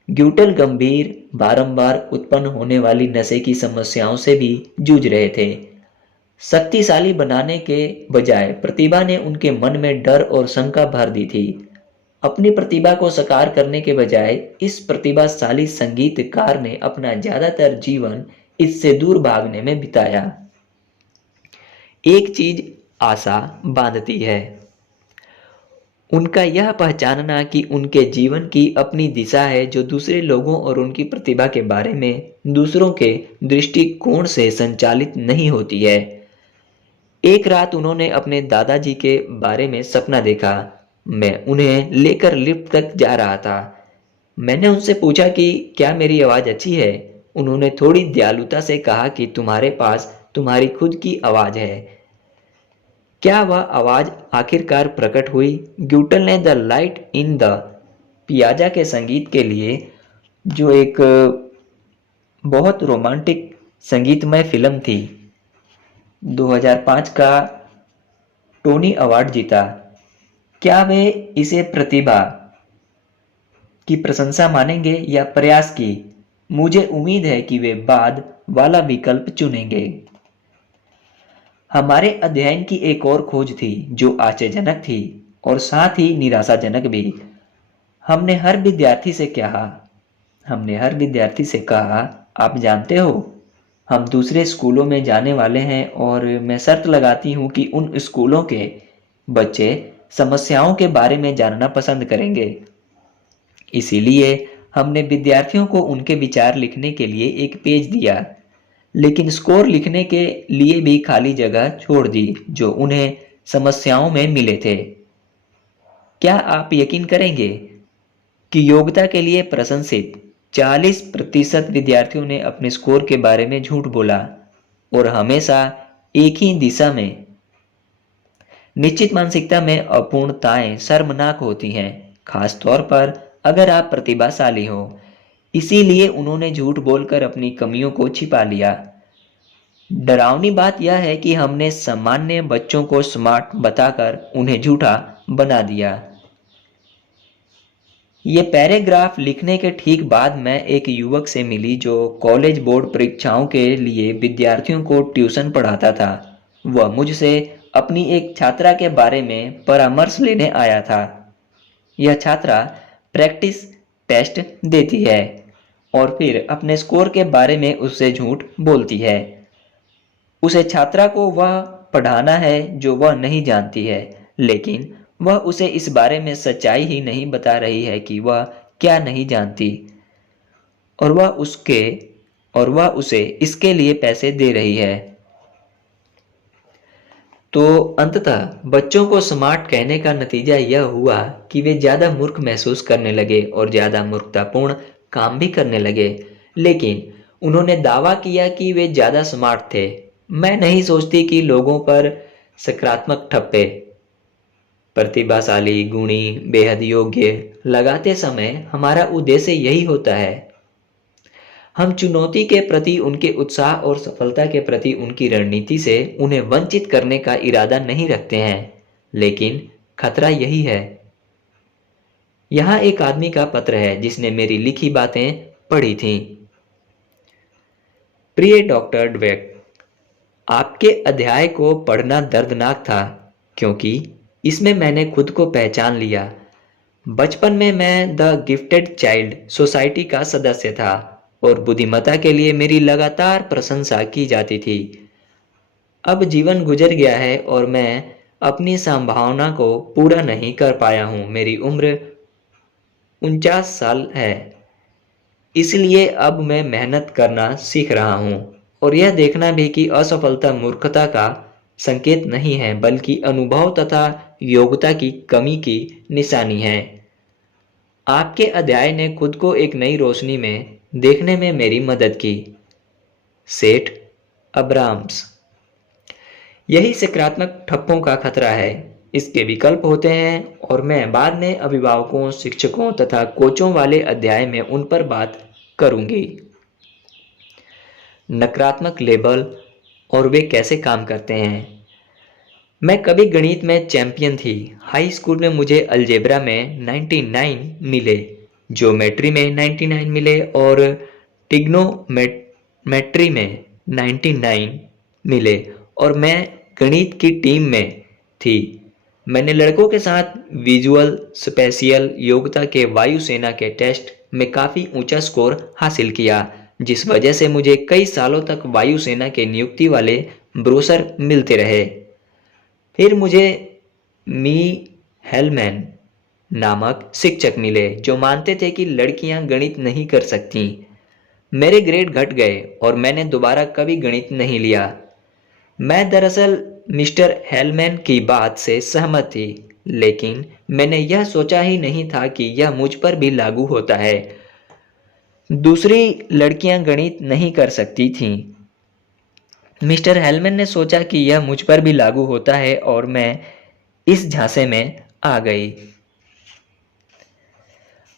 ग्यूटेल गंभीर, बारंबार उत्पन्न होने वाली नशे की समस्याओं से भी जूझ रहे थे। शक्तिशाली बनाने के बजाय प्रतिभा ने उनके मन में डर और शंका भर दी थी। अपनी प्रतिभा को साकार करने के बजाय इस प्रतिभाशाली संगीतकार ने अपना ज्यादातर जीवन इससे दूर भागने में बिताया। एक चीज आशा बांधती है, उनका यह पहचानना कि उनके जीवन की अपनी दिशा है जो दूसरे लोगों और उनकी प्रतिभा के बारे में दूसरों के दृष्टिकोण से संचालित नहीं होती है। एक रात उन्होंने अपने दादाजी के बारे में सपना देखा। मैं उन्हें लेकर लिफ्ट तक जा रहा था। मैंने उनसे पूछा कि क्या मेरी आवाज अच्छी है। उन्होंने थोड़ी दयालुता से कहा कि तुम्हारे पास तुम्हारी खुद की आवाज है। क्या वह आवाज आखिरकार प्रकट हुई? ग्यूटल ने the light in the piazza के संगीत के लिए, जो एक बहुत रोमांटिक संगीतमय फिल्म थी, 2005 का टोनी अवार्ड जीता। क्या वे इसे प्रतिभा की प्रशंसा मानेंगे या प्रयास की? मुझे उम्मीद है कि वे बाद वाला विकल्प चुनेंगे। हमारे अध्ययन की एक और खोज थी जो आश्चर्यजनक थी और साथ ही निराशाजनक भी। हमने हर विद्यार्थी से कहा, आप जानते हो, हम दूसरे स्कूलों में जाने वाले हैं और मैं शर्त लगाती हूँ कि उन स्कूलों के बच्चे समस्याओं के बारे में जानना पसंद करेंगे। इसीलिए हमने विद्यार्थियों को उनके विचार लिखने के लिए एक पेज दिया, लेकिन स्कोर लिखने के लिए भी खाली जगह छोड़ दी जो उन्हें समस्याओं में मिले थे। क्या आप यकीन करेंगे कि योग्यता के लिए प्रशंसित 40% विद्यार्थियों ने अपने स्कोर के बारे में झूठ बोला और हमेशा एक ही दिशा में। निश्चित मानसिकता में अपूर्णताएं शर्मनाक होती हैं, खास तौर पर अगर आप प्रतिभाशाली हो। इसीलिए उन्होंने झूठ बोलकर अपनी कमियों को छिपा लिया। डरावनी बात यह है कि हमने सामान्य बच्चों को स्मार्ट बताकर उन्हें झूठा बना दिया। ये पैराग्राफ लिखने के ठीक बाद मैं एक युवक से मिली जो कॉलेज बोर्ड परीक्षाओं के लिए विद्यार्थियों को ट्यूशन पढ़ाता था। वह मुझसे अपनी एक छात्रा के बारे में परामर्श लेने आया था। यह छात्रा प्रैक्टिस टेस्ट देती है और फिर अपने स्कोर के बारे में उससे झूठ बोलती है। उसे छात्रा को वह पढ़ाना है जो वह नहीं जानती है, लेकिन वह उसे इस बारे में सच्चाई ही नहीं बता रही है कि वह क्या नहीं जानती, और वह उसे इसके लिए पैसे दे रही है। तो अंततः बच्चों को स्मार्ट कहने का नतीजा यह हुआ कि वे ज्यादा मूर्ख महसूस करने लगे और ज्यादा मूर्खतापूर्ण काम भी करने लगे। लेकिन उन्होंने दावा किया कि वे ज्यादा स्मार्ट थे। मैं नहीं सोचती कि लोगों पर सकारात्मक ठप्पे प्रतिभाशाली, गुणी, बेहद योग्य लगाते समय हमारा उद्देश्य यही होता है। हम चुनौती के प्रति उनके उत्साह और सफलता के प्रति उनकी रणनीति से उन्हें वंचित करने का इरादा नहीं रखते हैं, लेकिन खतरा यही है। यहाँ एक आदमी का पत्र है जिसने मेरी लिखी बातें पढ़ी थीं। प्रिय डॉक्टर ड्वेक, आपके अध्याय को पढ़ना दर्दनाक था क्योंकि इसमें मैंने खुद को पहचान लिया। बचपन में मैं द गिफ्टेड चाइल्ड सोसाइटी का सदस्य था और बुद्धिमत्ता के लिए मेरी लगातार प्रशंसा की जाती थी। अब जीवन गुजर गया है और मैं अपनी संभावना को पूरा नहीं कर पाया हूँ। मेरी उम्र 49 साल है, इसलिए अब मैं मेहनत करना सीख रहा हूँ और यह देखना भी कि असफलता मूर्खता का संकेत नहीं है, बल्कि अनुभव तथा योग्यता की कमी की निशानी है। आपके अध्याय ने खुद को एक नई रोशनी में देखने में मेरी मदद की। सेठ अब्राम्स। यही सकारात्मक ठप्पों का खतरा है। इसके विकल्प होते हैं और मैं बाद में अभिभावकों, शिक्षकों तथा कोचों वाले अध्याय में उन पर बात करूंगी। नकारात्मक लेबल और वे कैसे काम करते हैं। मैं कभी गणित में चैंपियन थी। हाई स्कूल में मुझे अलजेब्रा में 99 मिले, ज्योमेट्री में 99 मिले और ट्रिग्नोमेट्री में 99 मिले और मैं गणित की टीम में थी। मैंने लड़कों के साथ विजुअल स्पेशियल योग्यता के वायुसेना के टेस्ट में काफ़ी ऊंचा स्कोर हासिल किया, जिस वजह से मुझे कई सालों तक वायुसेना के नियुक्ति वाले ब्रोशर मिलते रहे। फिर मुझे मी हेलमैन नामक शिक्षक मिले जो मानते थे कि लड़कियां गणित नहीं कर सकती। मेरे ग्रेड घट गए और मैंने दोबारा कभी गणित नहीं लिया। मैं दरअसल मिस्टर हेलमैन की बात से सहमत थी, लेकिन मैंने यह सोचा ही नहीं था कि यह मुझ पर भी लागू होता है। दूसरी लड़कियां गणित नहीं कर सकती थीं। मिस्टर हेलमैन ने सोचा कि यह मुझ पर भी लागू होता है और मैं इस झांसे में आ गई।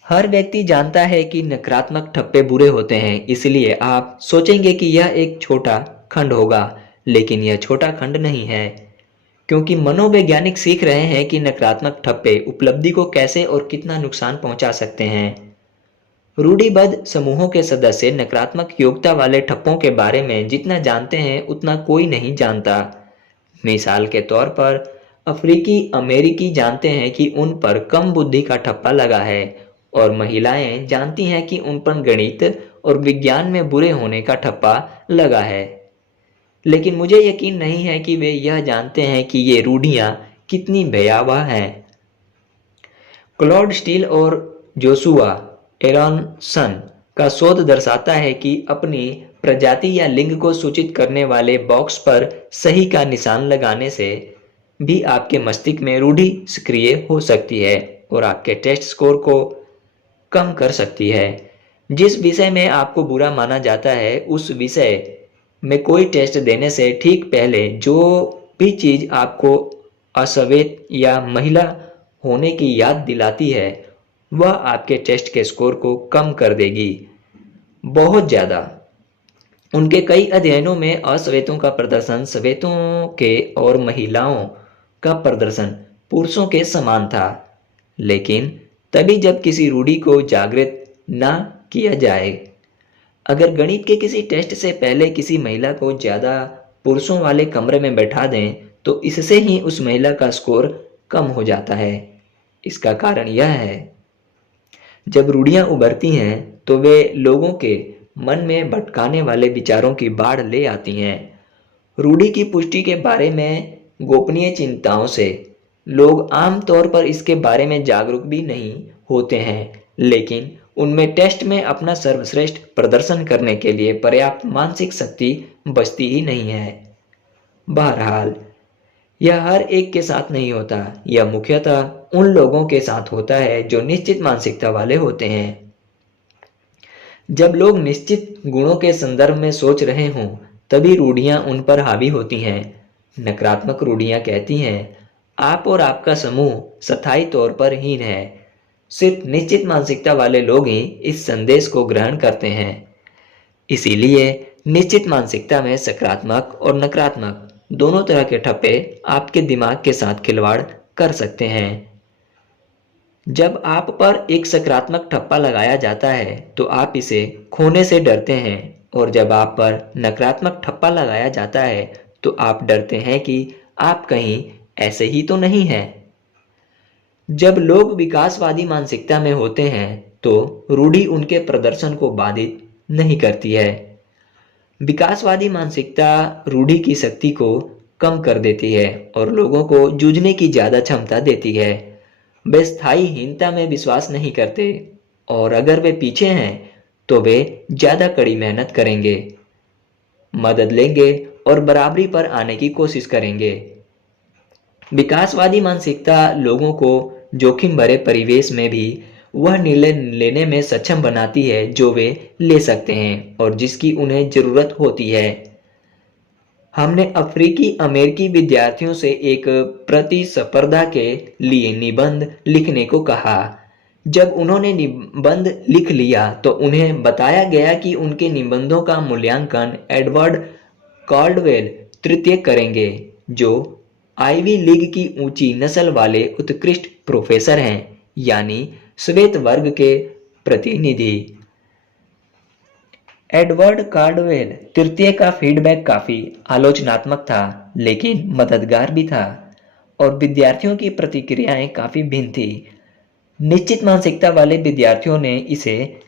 हर व्यक्ति जानता है कि नकारात्मक ठप्पे बुरे होते हैं, इसलिए आप सोचेंगे कि यह एक छोटा खंड होगा, लेकिन यह छोटा खंड नहीं है, क्योंकि मनोवैज्ञानिक सीख रहे हैं कि नकारात्मक ठप्पे उपलब्धि को कैसे और कितना नुकसान पहुंचा सकते हैं। रूढ़िबद्ध समूहों के सदस्य नकारात्मक योग्यता वाले ठप्पों के बारे में जितना जानते हैं उतना कोई नहीं जानता। मिसाल के तौर पर अफ्रीकी अमेरिकी जानते हैं कि उन पर कम बुद्धि का ठप्पा लगा है और महिलाएं जानती हैं कि उन पर गणित और विज्ञान में बुरे होने का ठप्पा लगा है। लेकिन मुझे यकीन नहीं है कि वे यह जानते हैं कि ये रूढ़ियां कितनी भयावह हैं। क्लॉड स्टील और जोशुआ एरॉनसन का शोध दर्शाता है कि अपनी प्रजाति या लिंग को सूचित करने वाले बॉक्स पर सही का निशान लगाने से भी आपके मस्तिष्क में रूढ़ि सक्रिय हो सकती है और आपके टेस्ट स्कोर को कम कर सकती है। जिस विषय में आपको बुरा माना जाता है उस विषय में कोई टेस्ट देने से ठीक पहले जो भी चीज आपको असवेत या महिला होने की याद दिलाती है वह आपके टेस्ट के स्कोर को कम कर देगी, बहुत ज्यादा। उनके कई अध्ययनों में अश्वेतों का प्रदर्शन श्वेतों के और महिलाओं का प्रदर्शन पुरुषों के समान था, लेकिन तभी जब किसी रूढ़ि को जागृत न किया जाए। अगर गणित के किसी टेस्ट से पहले किसी महिला को ज्यादा पुरुषों वाले कमरे में बैठा दें तो इससे ही उस महिला का स्कोर कम हो जाता है। इसका कारण यह है, जब रूढ़ियां उभरती हैं तो वे लोगों के मन में भटकाने वाले विचारों की बाढ़ ले आती हैं। रूढ़ि की पुष्टि के बारे में गोपनीय चिंताओं से लोग आमतौर पर इसके बारे में जागरूक भी नहीं होते हैं, लेकिन उनमें टेस्ट में अपना सर्वश्रेष्ठ प्रदर्शन करने के लिए पर्याप्त मानसिक शक्ति बचती ही नहीं है। बहरहाल यह हर एक के साथ नहीं होता, यह मुख्यतः उन लोगों के साथ होता है जो निश्चित मानसिकता वाले होते हैं। जब लोग निश्चित गुणों के संदर्भ में सोच रहे हों तभी रूढ़ियां उन पर हावी होती हैं। नकारात्मक रूढ़ियां कहती हैं आप और आपका समूह स्थायी तौर पर हीन है। सिर्फ निश्चित मानसिकता वाले लोग ही इस संदेश को ग्रहण करते हैं। इसीलिए निश्चित मानसिकता में सकारात्मक और नकारात्मक दोनों तरह के ठप्पे आपके दिमाग के साथ खिलवाड़ कर सकते हैं। जब आप पर एक सकारात्मक ठप्पा लगाया जाता है तो आप इसे खोने से डरते हैं, और जब आप पर नकारात्मक ठप्पा लगाया जाता है तो आप डरते हैं कि आप कहीं ऐसे ही तो नहीं हैं। जब लोग विकासवादी मानसिकता में होते हैं तो रूढ़ि उनके प्रदर्शन को बाधित नहीं करती है। विकासवादी मानसिकता रूढ़ि की शक्ति को कम कर देती है और लोगों को जूझने की ज्यादा क्षमता देती है। वे स्थायी हीनता में विश्वास नहीं करते, और अगर वे पीछे हैं तो वे ज्यादा कड़ी मेहनत करेंगे, मदद लेंगे और बराबरी पर आने की कोशिश करेंगे। विकासवादी मानसिकता लोगों को जोखिम भरे परिवेश में भी वह निर्णय लेने में सक्षम बनाती है जो वे ले सकते हैं और जिसकी उन्हें जरूरत होती है। हमने अफ्रीकी अमेरिकी विद्यार्थियों से एक प्रतिस्पर्धा के लिए निबंध लिखने को कहा। जब उन्होंने निबंध लिख लिया तो उन्हें बताया गया कि उनके निबंधों का मूल्यांकन एडवर्ड कॉल्डवेल तृतीय करेंगे, जो आइवी लीग की ऊंची नस्ल वाले उत्कृष्ट प्रोफेसर हैं, यानी श्वेत वर्ग के प्रतिनिधि। एडवर्ड कार्डवेल तृतीय का फीडबैक काफी आलोचनात्मक था, लेकिन मददगार भी था, और विद्यार्थियों की प्रतिक्रियाएं काफी भिन्न थी। निश्चित मानसिकता वाले विद्यार्थियों ने इसे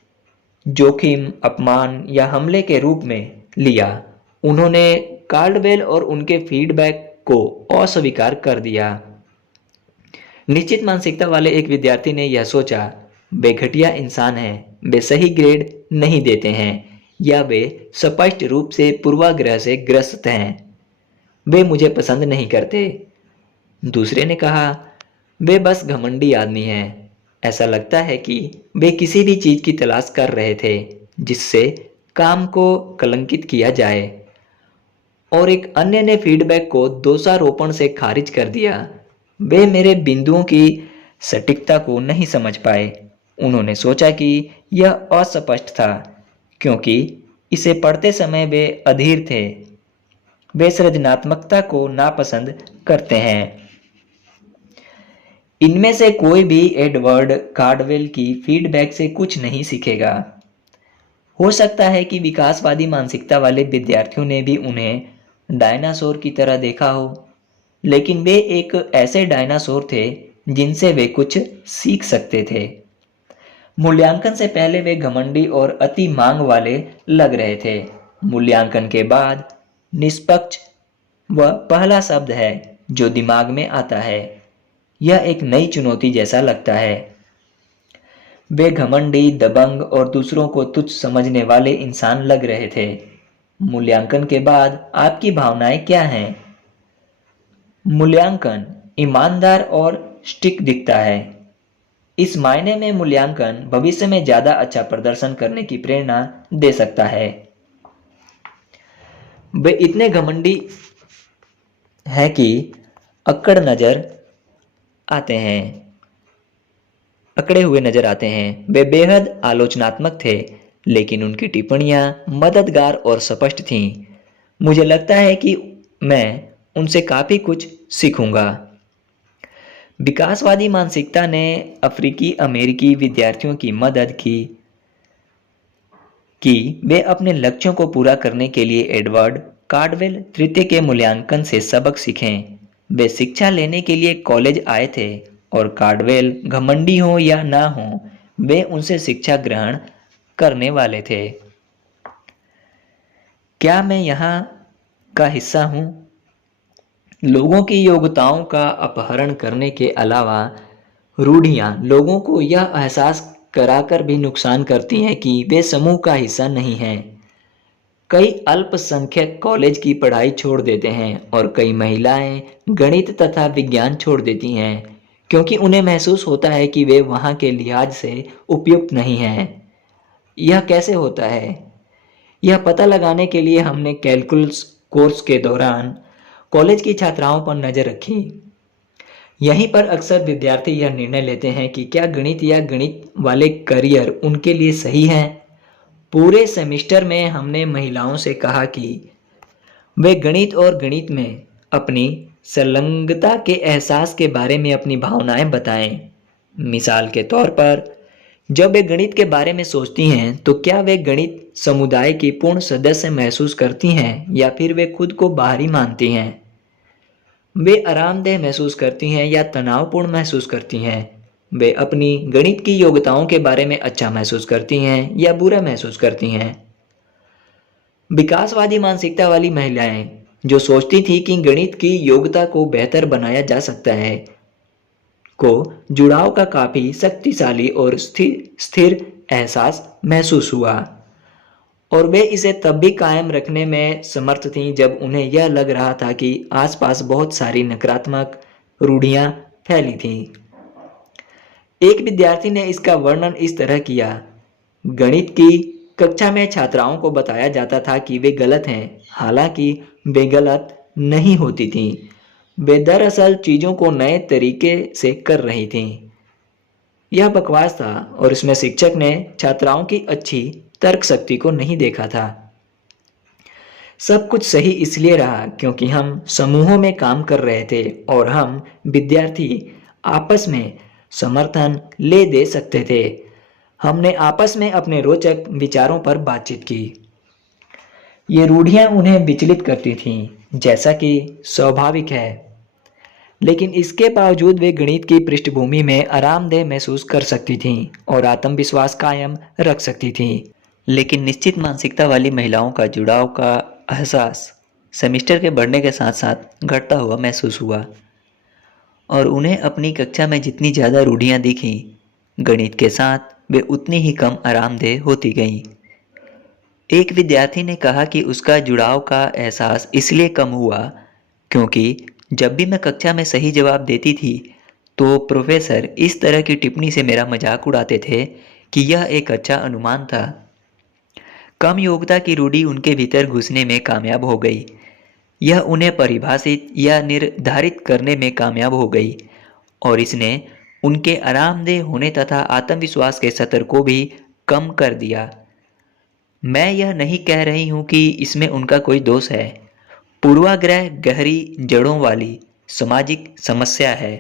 जोखिम, अपमान या हमले के रूप में लिया। उन्होंने कार्डवेल और उनके फीडबैक को अस्वीकार कर दिया। निश्चित मानसिकता वाले एक विद्यार्थी ने यह सोचा, वे घटिया इंसान हैं, वे सही ग्रेड नहीं देते हैं, या वे स्पष्ट रूप से पूर्वाग्रह से ग्रस्त हैं, वे मुझे पसंद नहीं करते। दूसरे ने कहा, वे बस घमंडी आदमी हैं, ऐसा लगता है कि वे किसी भी चीज की तलाश कर रहे थे जिससे काम को कलंकित किया जाए। और एक अन्य ने फीडबैक को दोषारोपण से खारिज कर दिया, वे मेरे बिंदुओं की सटीकता को नहीं समझ पाए। उन्होंने सोचा कि यह अस्पष्ट था क्योंकि इसे पढ़ते समय वे अधीर थे। वे सृजनात्मकता को नापसंद करते हैं। इनमें से कोई भी एडवर्ड कार्डवेल की फीडबैक से कुछ नहीं सीखेगा। हो सकता है कि विकासवादी मानसिकता वाले विद्यार्थियों ने भी उन्हें डायनासोर की तरह देखा हो, लेकिन वे एक ऐसे डायनासोर थे जिनसे वे कुछ सीख सकते थे। मूल्यांकन से पहले वे घमंडी और अति मांग वाले लग रहे थे। मूल्यांकन के बाद निष्पक्ष वह पहला शब्द है जो दिमाग में आता है। यह एक नई चुनौती जैसा लगता है। वे घमंडी, दबंग और दूसरों को तुच्छ समझने वाले इंसान लग रहे थे। मूल्यांकन के बाद आपकी भावनाएं क्या हैं? मूल्यांकन ईमानदार और स्टिक दिखता है। इस मायने में मूल्यांकन भविष्य में ज्यादा अच्छा प्रदर्शन करने की प्रेरणा दे सकता है। वे इतने घमंडी हैं कि अकड़े हुए नजर आते हैं। वे बेहद आलोचनात्मक थे, लेकिन उनकी टिप्पणियां मददगार और स्पष्ट थीं। मुझे लगता है कि मैं उनसे काफी कुछ सीखूंगा। विकासवादी मानसिकता ने अफ्रीकी अमेरिकी विद्यार्थियों की मदद की कि वे अपने लक्ष्यों को पूरा करने के लिए एडवर्ड कार्डवेल तृतीय के मूल्यांकन से सबक सीखें। वे शिक्षा लेने के लिए कॉलेज आए थे, और कार्डवेल घमंडी हो या ना हो, वे उनसे शिक्षा ग्रहण करने वाले थे। क्या मैं यहाँ का हिस्सा हूँ? लोगों की योग्यताओं का अपहरण करने के अलावा रूढ़ियां लोगों को यह एहसास कराकर भी नुकसान करती हैं कि वे समूह का हिस्सा नहीं हैं। कई अल्पसंख्यक कॉलेज की पढ़ाई छोड़ देते हैं और कई महिलाएं गणित तथा विज्ञान छोड़ देती हैं क्योंकि उन्हें महसूस होता है कि वे वहां के लिहाज से उपयुक्त नहीं हैं। यह कैसे होता है? यह पता लगाने के लिए हमने कैलकुलस कोर्स के दौरान कॉलेज की छात्राओं पर नजर रखी। यहीं पर अक्सर विद्यार्थी यह निर्णय लेते हैं कि क्या गणित या गणित वाले करियर उनके लिए सही है। पूरे सेमेस्टर में हमने महिलाओं से कहा कि वे गणित और गणित में अपनी संलग्नता के एहसास के बारे में अपनी भावनाएं बताएं। मिसाल के तौर पर, जब वे गणित के बारे में सोचती हैं तो क्या वे गणित समुदाय की पूर्ण सदस्य महसूस करती हैं या फिर वे खुद को बाहरी मानती हैं। वे आरामदेह महसूस करती हैं या तनावपूर्ण महसूस करती हैं। वे अपनी गणित की योग्यताओं के बारे में अच्छा महसूस करती हैं या बुरा महसूस करती हैं। विकासवादी मानसिकता वाली महिलाएं जो सोचती थी कि गणित की योग्यता को बेहतर बनाया जा सकता है, को जुड़ाव का काफी शक्तिशाली और स्थिर स्थिर एहसास महसूस हुआ, और वे इसे तब भी कायम रखने में समर्थ थीं जब उन्हें यह लग रहा था कि आसपास बहुत सारी नकारात्मक रूढ़ियां फैली थीं। एक विद्यार्थी ने इसका वर्णन इस तरह किया, गणित की कक्षा में छात्राओं को बताया जाता था कि वे गलत हैं, हालांकि वे गलत नहीं होती थीं। वे दरअसल चीजों को नए तरीके से कर रही थीं। यह बकवास था और इसमें शिक्षक ने छात्राओं की अच्छी तर्क शक्ति को नहीं देखा था। सब कुछ सही इसलिए रहा क्योंकि हम समूहों में काम कर रहे थे और हम विद्यार्थी आपस में समर्थन ले दे सकते थे। हमने आपस में अपने रोचक विचारों पर बातचीत की। ये रूढ़ियां उन्हें विचलित करती थीं, जैसा कि स्वाभाविक है, लेकिन इसके बावजूद वे गणित की पृष्ठभूमि में आरामदेह महसूस कर सकती थीं और आत्मविश्वास कायम रख सकती थीं। लेकिन निश्चित मानसिकता वाली महिलाओं का जुड़ाव का एहसास सेमेस्टर के बढ़ने के साथ साथ घटता हुआ महसूस हुआ, और उन्हें अपनी कक्षा में जितनी ज़्यादा रूढ़ियाँ दिखीं, गणित के साथ वे उतनी ही कम आरामदेह होती गईं। एक विद्यार्थी ने कहा कि उसका जुड़ाव का एहसास इसलिए कम हुआ क्योंकि जब भी मैं कक्षा में सही जवाब देती थी तो प्रोफेसर इस तरह की टिप्पणी से मेरा मजाक उड़ाते थे कि यह एक अच्छा अनुमान था। कम योग्यता की रूढ़ी उनके भीतर घुसने में कामयाब हो गई। यह उन्हें परिभाषित या निर्धारित करने में कामयाब हो गई, और इसने उनके आरामदेह होने तथा आत्मविश्वास के स्तर को भी कम कर दिया। मैं यह नहीं कह रही हूं कि इसमें उनका कोई दोष है। पूर्वाग्रह गहरी जड़ों वाली सामाजिक समस्या है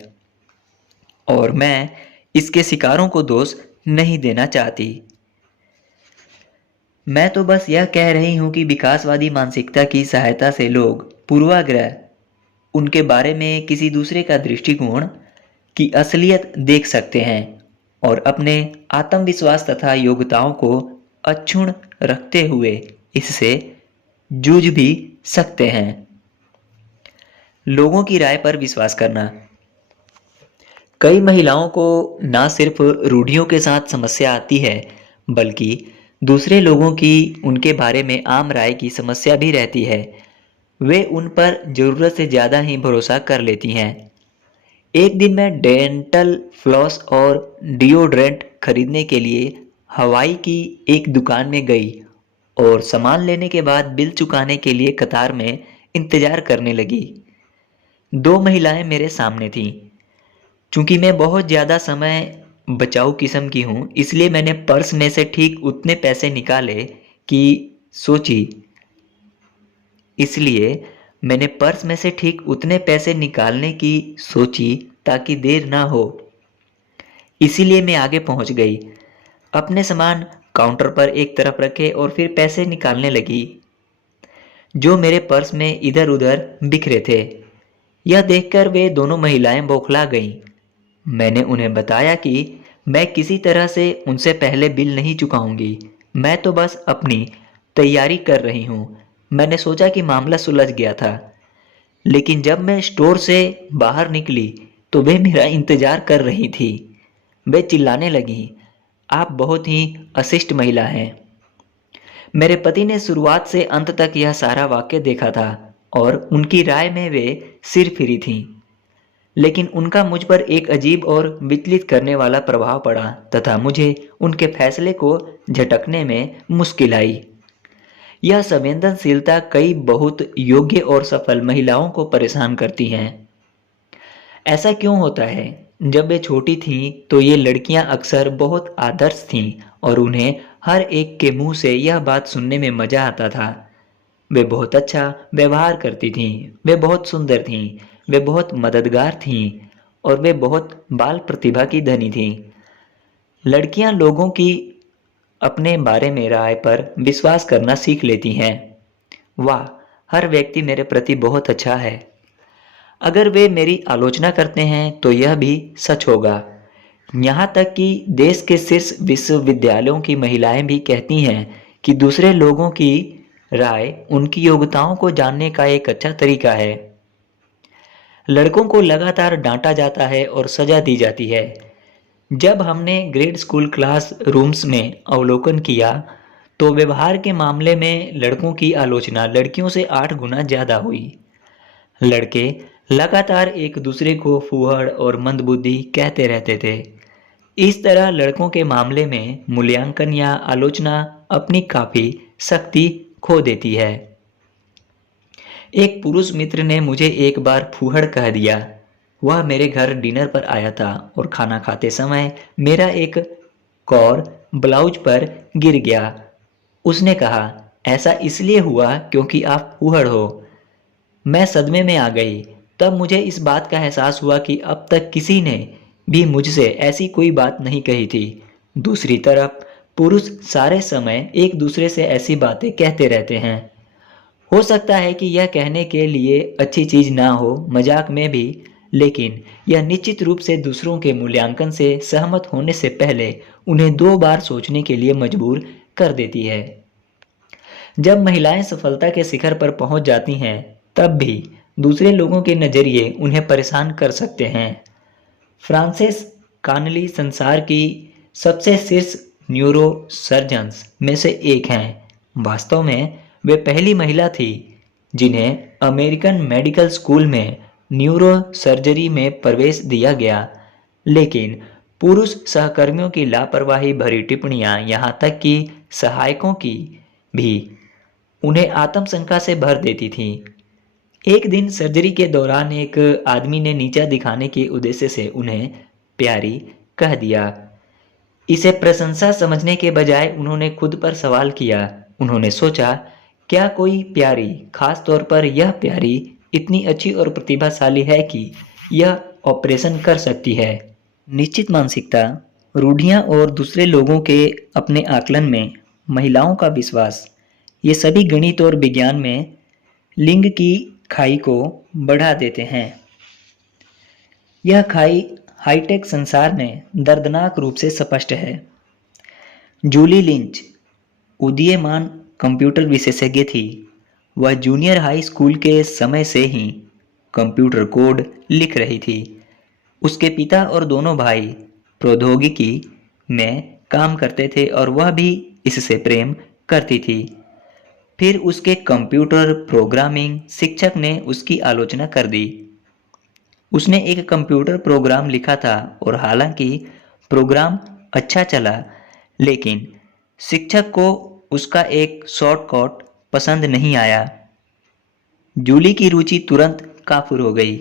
और मैं इसके शिकारों को दोष नहीं देना चाहती। मैं तो बस यह कह रही हूं कि विकासवादी मानसिकता की सहायता से लोग पूर्वाग्रह, उनके बारे में किसी दूसरे का दृष्टिकोण की असलियत देख सकते हैं और अपने आत्मविश्वास तथा योग्यताओं को अक्षुण्ण रखते हुए इससे जूझ भी सकते हैं। लोगों की राय पर विश्वास करना। कई महिलाओं को ना सिर्फ रूढ़ियों के साथ समस्या आती है, बल्कि दूसरे लोगों की उनके बारे में आम राय की समस्या भी रहती है। वे उन पर जरूरत से ज़्यादा ही भरोसा कर लेती हैं। एक दिन मैं डेंटल फ्लॉस और डिओड्रेंट खरीदने के लिए हवाई की एक दुकान में गई और सामान लेने के बाद बिल चुकाने के लिए कतार में इंतजार करने लगी। दो महिलाएं मेरे सामने थीं। चूंकि मैं बहुत ज़्यादा समय बचाऊ किस्म की हूँ, इसलिए मैंने पर्स में से ठीक उतने पैसे निकाले कि सोची इसलिए मैंने पर्स में से ठीक उतने पैसे निकालने की सोची ताकि देर ना हो। इसीलिए मैं आगे पहुंच गई, अपने सामान काउंटर पर एक तरफ रखे और फिर पैसे निकालने लगी जो मेरे पर्स में इधर उधर बिखरे थे। यह देखकर वे दोनों महिलाएं बौखला गईं। मैंने उन्हें बताया कि मैं किसी तरह से उनसे पहले बिल नहीं चुकाऊंगी, मैं तो बस अपनी तैयारी कर रही हूँ। मैंने सोचा कि मामला सुलझ गया था, लेकिन जब मैं स्टोर से बाहर निकली तो वे मेरा इंतजार कर रही थी। वे चिल्लाने लगी, आप बहुत ही अशिष्ट महिला हैं। मेरे पति ने शुरुआत से अंत तक यह सारा वाक्य देखा था और उनकी राय में वे सिर फिरी थीं, लेकिन उनका मुझ पर एक अजीब और विचलित करने वाला प्रभाव पड़ा तथा मुझे उनके फैसले को झटकने में मुश्किल आई। यह संवेदनशीलता कई बहुत योग्य और सफल महिलाओं को परेशान करती है। ऐसा क्यों होता है? जब वे छोटी थीं तो ये लड़कियां अक्सर बहुत आदर्श थीं और उन्हें हर एक के मुंह से यह बात सुनने में मजा आता था। वे बहुत अच्छा व्यवहार करती थीं, वे बहुत सुंदर थीं, वे बहुत मददगार थीं और वे बहुत बाल प्रतिभा की धनी थीं। लड़कियां लोगों की अपने बारे में राय पर विश्वास करना सीख लेती हैं। वाह, हर व्यक्ति मेरे प्रति बहुत अच्छा है। अगर वे मेरी आलोचना करते हैं तो यह भी सच होगा। यहाँ तक कि देश के शीर्ष विश्वविद्यालयों की महिलाएं भी कहती हैं कि दूसरे लोगों की राय उनकी योग्यताओं को जानने का एक अच्छा तरीका है। लड़कों को लगातार डांटा जाता है और सजा दी जाती है। जब हमने ग्रेड स्कूल क्लास रूम्स में अवलोकन किया तो व्यवहार के मामले में लड़कों की आलोचना लड़कियों से 8 गुना ज्यादा हुई। लड़के लगातार एक दूसरे को फूहड़ और मंदबुद्धि कहते रहते थे। इस तरह लड़कों के मामले में मूल्यांकन या आलोचना अपनी काफी शक्ति खो देती है। एक पुरुष मित्र ने मुझे एक बार फूहड़ कह दिया। वह मेरे घर डिनर पर आया था और खाना खाते समय मेरा एक कौर ब्लाउज पर गिर गया। उसने कहा, ऐसा इसलिए हुआ क्योंकि आप फूहड़ हो। मैं सदमे में आ गई। तब मुझे इस बात का एहसास हुआ कि अब तक किसी ने भी मुझसे ऐसी कोई बात नहीं कही थी। दूसरी तरफ पुरुष सारे समय एक दूसरे से ऐसी बातें कहते रहते हैं। हो सकता है कि यह कहने के लिए अच्छी चीज ना हो, मजाक में भी, लेकिन यह निश्चित रूप से दूसरों के मूल्यांकन से सहमत होने से पहले उन्हें 2 बार सोचने के लिए मजबूर कर देती है। जब महिलाएं सफलता के शिखर पर पहुंच जाती हैं, तब भी दूसरे लोगों के नजरिए उन्हें परेशान कर सकते हैं। फ्रांसिस कानली संसार की सबसे शीर्ष न्यूरो सर्जन्स में से एक हैं। वास्तव में वे पहली महिला थी जिन्हें अमेरिकन मेडिकल स्कूल में न्यूरो सर्जरी में प्रवेश दिया गया, लेकिन पुरुष सहकर्मियों की लापरवाही भरी टिप्पणियां, यहाँ तक कि सहायकों की भी, उन्हें आत्मशंका से भर देती थीं। एक दिन सर्जरी के दौरान एक आदमी ने नीचा दिखाने के उद्देश्य से उन्हें प्यारी कह दिया। इसे प्रशंसा समझने के बजाय उन्होंने खुद पर सवाल किया। उन्होंने सोचा, क्या कोई प्यारी, खास तौर पर यह प्यारी, इतनी अच्छी और प्रतिभाशाली है कि यह ऑपरेशन कर सकती है? निश्चित मानसिकता, रूढ़ियां और दूसरे लोगों के अपने आकलन में महिलाओं का विश्वास, ये सभी गणित और विज्ञान में लिंग की खाई को बढ़ा देते हैं। यह खाई हाईटेक संसार में दर्दनाक रूप से स्पष्ट है। जूली लिंच उदीयमान कंप्यूटर विशेषज्ञ थी। वह जूनियर हाई स्कूल के समय से ही कंप्यूटर कोड लिख रही थी। उसके पिता और दोनों भाई प्रौद्योगिकी में काम करते थे और वह भी इससे प्रेम करती थी। फिर उसके कंप्यूटर प्रोग्रामिंग शिक्षक ने उसकी आलोचना कर दी। उसने एक कंप्यूटर प्रोग्राम लिखा था और हालांकि प्रोग्राम अच्छा चला, लेकिन शिक्षक को उसका एक शॉर्टकट पसंद नहीं आया। जूली की रुचि तुरंत काफुर हो गई।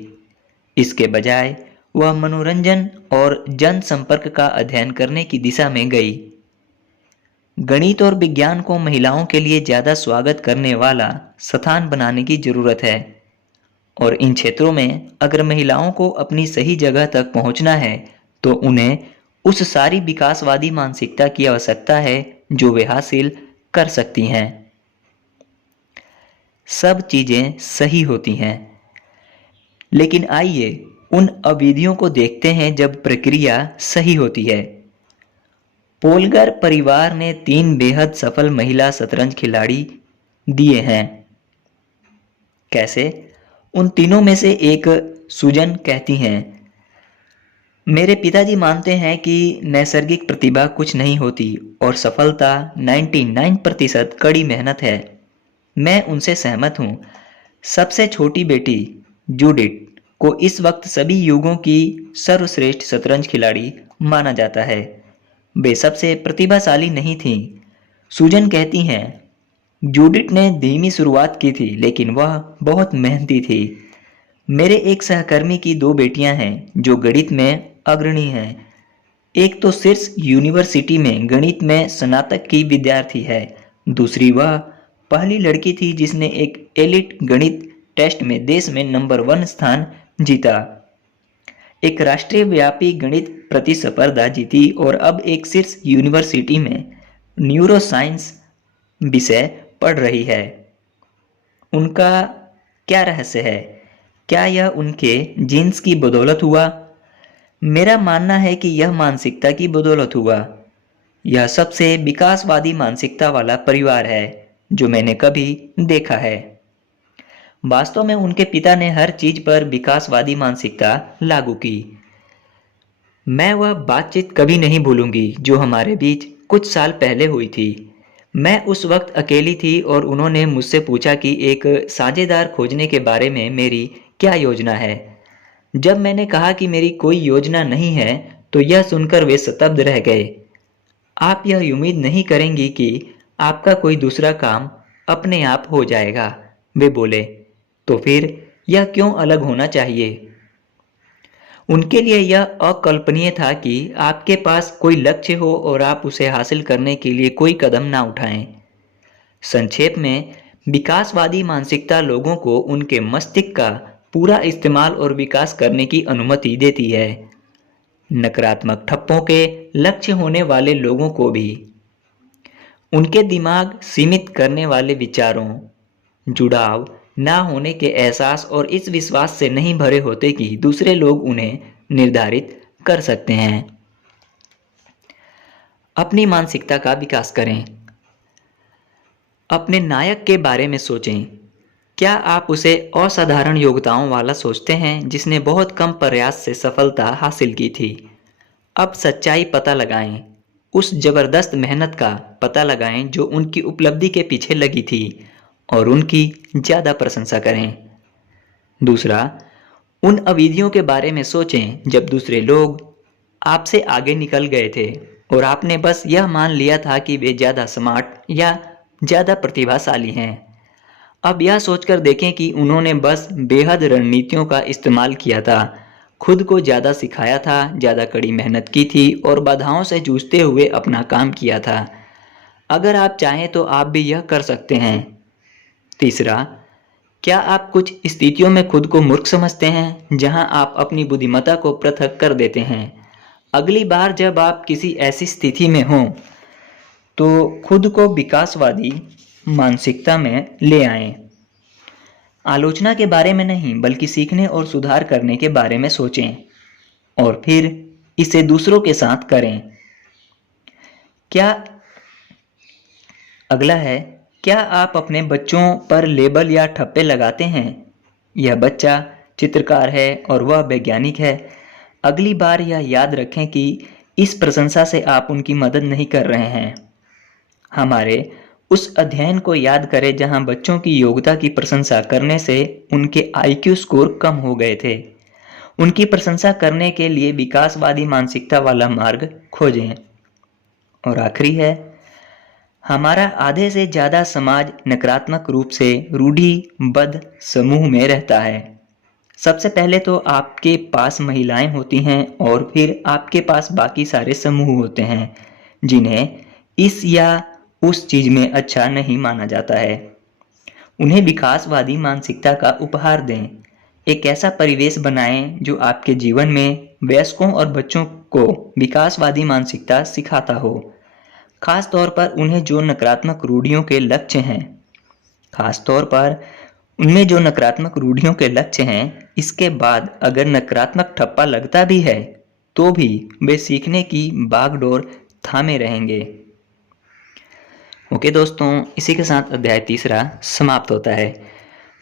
इसके बजाय वह मनोरंजन और जनसंपर्क का अध्ययन करने की दिशा में गई। गणित और विज्ञान को महिलाओं के लिए ज्यादा स्वागत करने वाला स्थान बनाने की जरूरत है, और इन क्षेत्रों में अगर महिलाओं को अपनी सही जगह तक पहुंचना है तो उन्हें उस सारी विकासवादी मानसिकता की आवश्यकता है जो वे हासिल कर सकती हैं। सब चीजें सही होती हैं, लेकिन आइए उन अवधियों को देखते हैं जब प्रक्रिया सही होती है। पोलगर परिवार ने 3 बेहद सफल महिला शतरंज खिलाड़ी दिए हैं। कैसे? उन तीनों में से एक सुजन कहती हैं, मेरे पिताजी मानते हैं कि नैसर्गिक प्रतिभा कुछ नहीं होती और सफलता 99% कड़ी मेहनत है। मैं उनसे सहमत हूँ। सबसे छोटी बेटी जूडिथ को इस वक्त सभी युगों की सर्वश्रेष्ठ शतरंज खिलाड़ी माना जाता है। वे सबसे प्रतिभाशाली नहीं थीं। सुजन कहती हैं, जूडिथ ने धीमी शुरुआत की थी लेकिन वह बहुत मेहनती थी। मेरे एक सहकर्मी की 2 बेटियां हैं जो गणित में अग्रणी हैं। एक तो शीर्ष यूनिवर्सिटी में गणित में स्नातक की विद्यार्थी है। दूसरी वह पहली लड़की थी जिसने एक एलिट गणित टेस्ट में देश में नंबर 1 स्थान जीता। एक राष्ट्रीय व्यापी गणित प्रतिस्पर्धा जीती और अब एक शीर्ष यूनिवर्सिटी में न्यूरो साइंस विषय पढ़ रही है। उनका क्या रहस्य है? क्या यह उनके जीन्स की बदौलत हुआ? मेरा मानना है कि यह मानसिकता की बदौलत हुआ। यह सबसे विकासवादी मानसिकता वाला परिवार है जो मैंने कभी देखा है। वास्तव में उनके पिता ने हर चीज पर विकासवादी मानसिकता लागू की। मैं वह बातचीत कभी नहीं भूलूंगी जो हमारे बीच कुछ साल पहले हुई थी। मैं उस वक्त अकेली थी और उन्होंने मुझसे पूछा कि एक साझेदार खोजने के बारे में मेरी क्या योजना है। जब मैंने कहा कि मेरी कोई योजना नहीं है, तो यह सुनकर वे स्तब्ध रह गए। आप यह उम्मीद नहीं करेंगी कि आपका कोई दूसरा काम अपने आप हो जाएगा, वे बोले। तो फिर यह क्यों अलग होना चाहिए? उनके लिए यह अकल्पनीय था कि आपके पास कोई लक्ष्य हो और आप उसे हासिल करने के लिए कोई कदम ना उठाएं। संक्षेप में, विकासवादी मानसिकता लोगों को उनके मस्तिष्क का पूरा इस्तेमाल और विकास करने की अनुमति देती है, नकारात्मक ठप्पों के लक्ष्य होने वाले लोगों को भी। उनके दिमाग सीमित करने वाले विचारों, जुड़ाव ना होने के एहसास और इस विश्वास से नहीं भरे होते कि दूसरे लोग उन्हें निर्धारित कर सकते हैं। अपनी मानसिकता का विकास करें। अपने नायक के बारे में सोचें। क्या आप उसे असाधारण योग्यताओं वाला सोचते हैं जिसने बहुत कम प्रयास से सफलता हासिल की थी? अब सच्चाई पता लगाएं। उस जबरदस्त मेहनत का पता लगाएं जो उनकी उपलब्धि के पीछे लगी थी और उनकी ज़्यादा प्रशंसा करें। दूसरा, उन अवधियों के बारे में सोचें जब दूसरे लोग आपसे आगे निकल गए थे और आपने बस यह मान लिया था कि वे ज़्यादा स्मार्ट या ज़्यादा प्रतिभाशाली हैं। अब यह सोचकर देखें कि उन्होंने बस बेहद रणनीतियों का इस्तेमाल किया था, खुद को ज़्यादा सिखाया था, ज़्यादा कड़ी मेहनत की थी और बाधाओं से जूझते हुए अपना काम किया था। अगर आप चाहें तो आप भी यह कर सकते हैं। तीसरा, क्या आप कुछ स्थितियों में खुद को मूर्ख समझते हैं जहां आप अपनी बुद्धिमत्ता को पृथक कर देते हैं? अगली बार जब आप किसी ऐसी स्थिति में हों तो खुद को विकासवादी मानसिकता में ले आएं। आलोचना के बारे में नहीं, बल्कि सीखने और सुधार करने के बारे में सोचें और फिर इसे दूसरों के साथ करें। क्या अगला है, क्या आप अपने बच्चों पर लेबल या ठप्पे लगाते हैं? यह बच्चा चित्रकार है और वह वैज्ञानिक है। अगली बार यह याद रखें कि इस प्रशंसा से आप उनकी मदद नहीं कर रहे हैं। हमारे उस अध्ययन को याद करें जहां बच्चों की योग्यता की प्रशंसा करने से उनके आईक्यू स्कोर कम हो गए थे। उनकी प्रशंसा करने के लिए विकासवादी मानसिकता वाला मार्ग खोजें। और आखिरी है, हमारा आधे से ज़्यादा समाज नकारात्मक रूप से रूढ़िबद्ध समूह में रहता है। सबसे पहले तो आपके पास महिलाएं होती हैं और फिर आपके पास बाकी सारे समूह होते हैं जिन्हें इस या उस चीज में अच्छा नहीं माना जाता है। उन्हें विकासवादी मानसिकता का उपहार दें। एक ऐसा परिवेश बनाएं जो आपके जीवन में वयस्कों और बच्चों को विकासवादी मानसिकता सिखाता हो। खास तौर पर उन्हें जो नकारात्मक रूढ़ियों के लक्ष्य हैं इसके बाद अगर नकारात्मक ठप्पा लगता भी है तो भी वे सीखने की बागडोर थामे रहेंगे। ओके दोस्तों, इसी के साथ अध्याय 3 समाप्त होता है।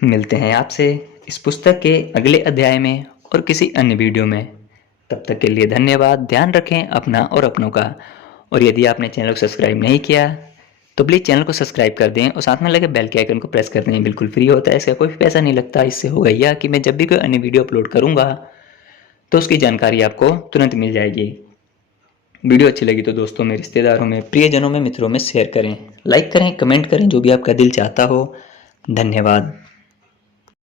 मिलते हैं आपसे इस पुस्तक के अगले अध्याय में और किसी अन्य वीडियो में। तब तक के लिए धन्यवाद। ध्यान रखें अपना और अपनों का। और यदि आपने चैनल को सब्सक्राइब नहीं किया तो प्लीज़ चैनल को सब्सक्राइब कर दें और साथ में लगे बेल के आइकन को प्रेस कर दें। बिल्कुल फ्री होता है, इसका कोई पैसा नहीं लगता। इससे होगा यह कि मैं जब भी कोई अन्य वीडियो अपलोड करूँगा तो उसकी जानकारी आपको तुरंत मिल जाएगी। वीडियो अच्छी लगी तो दोस्तों में, रिश्तेदारों में, प्रियजनों में, मित्रों में शेयर करें, लाइक करें, कमेंट करें, जो भी आपका दिल चाहता हो। धन्यवाद।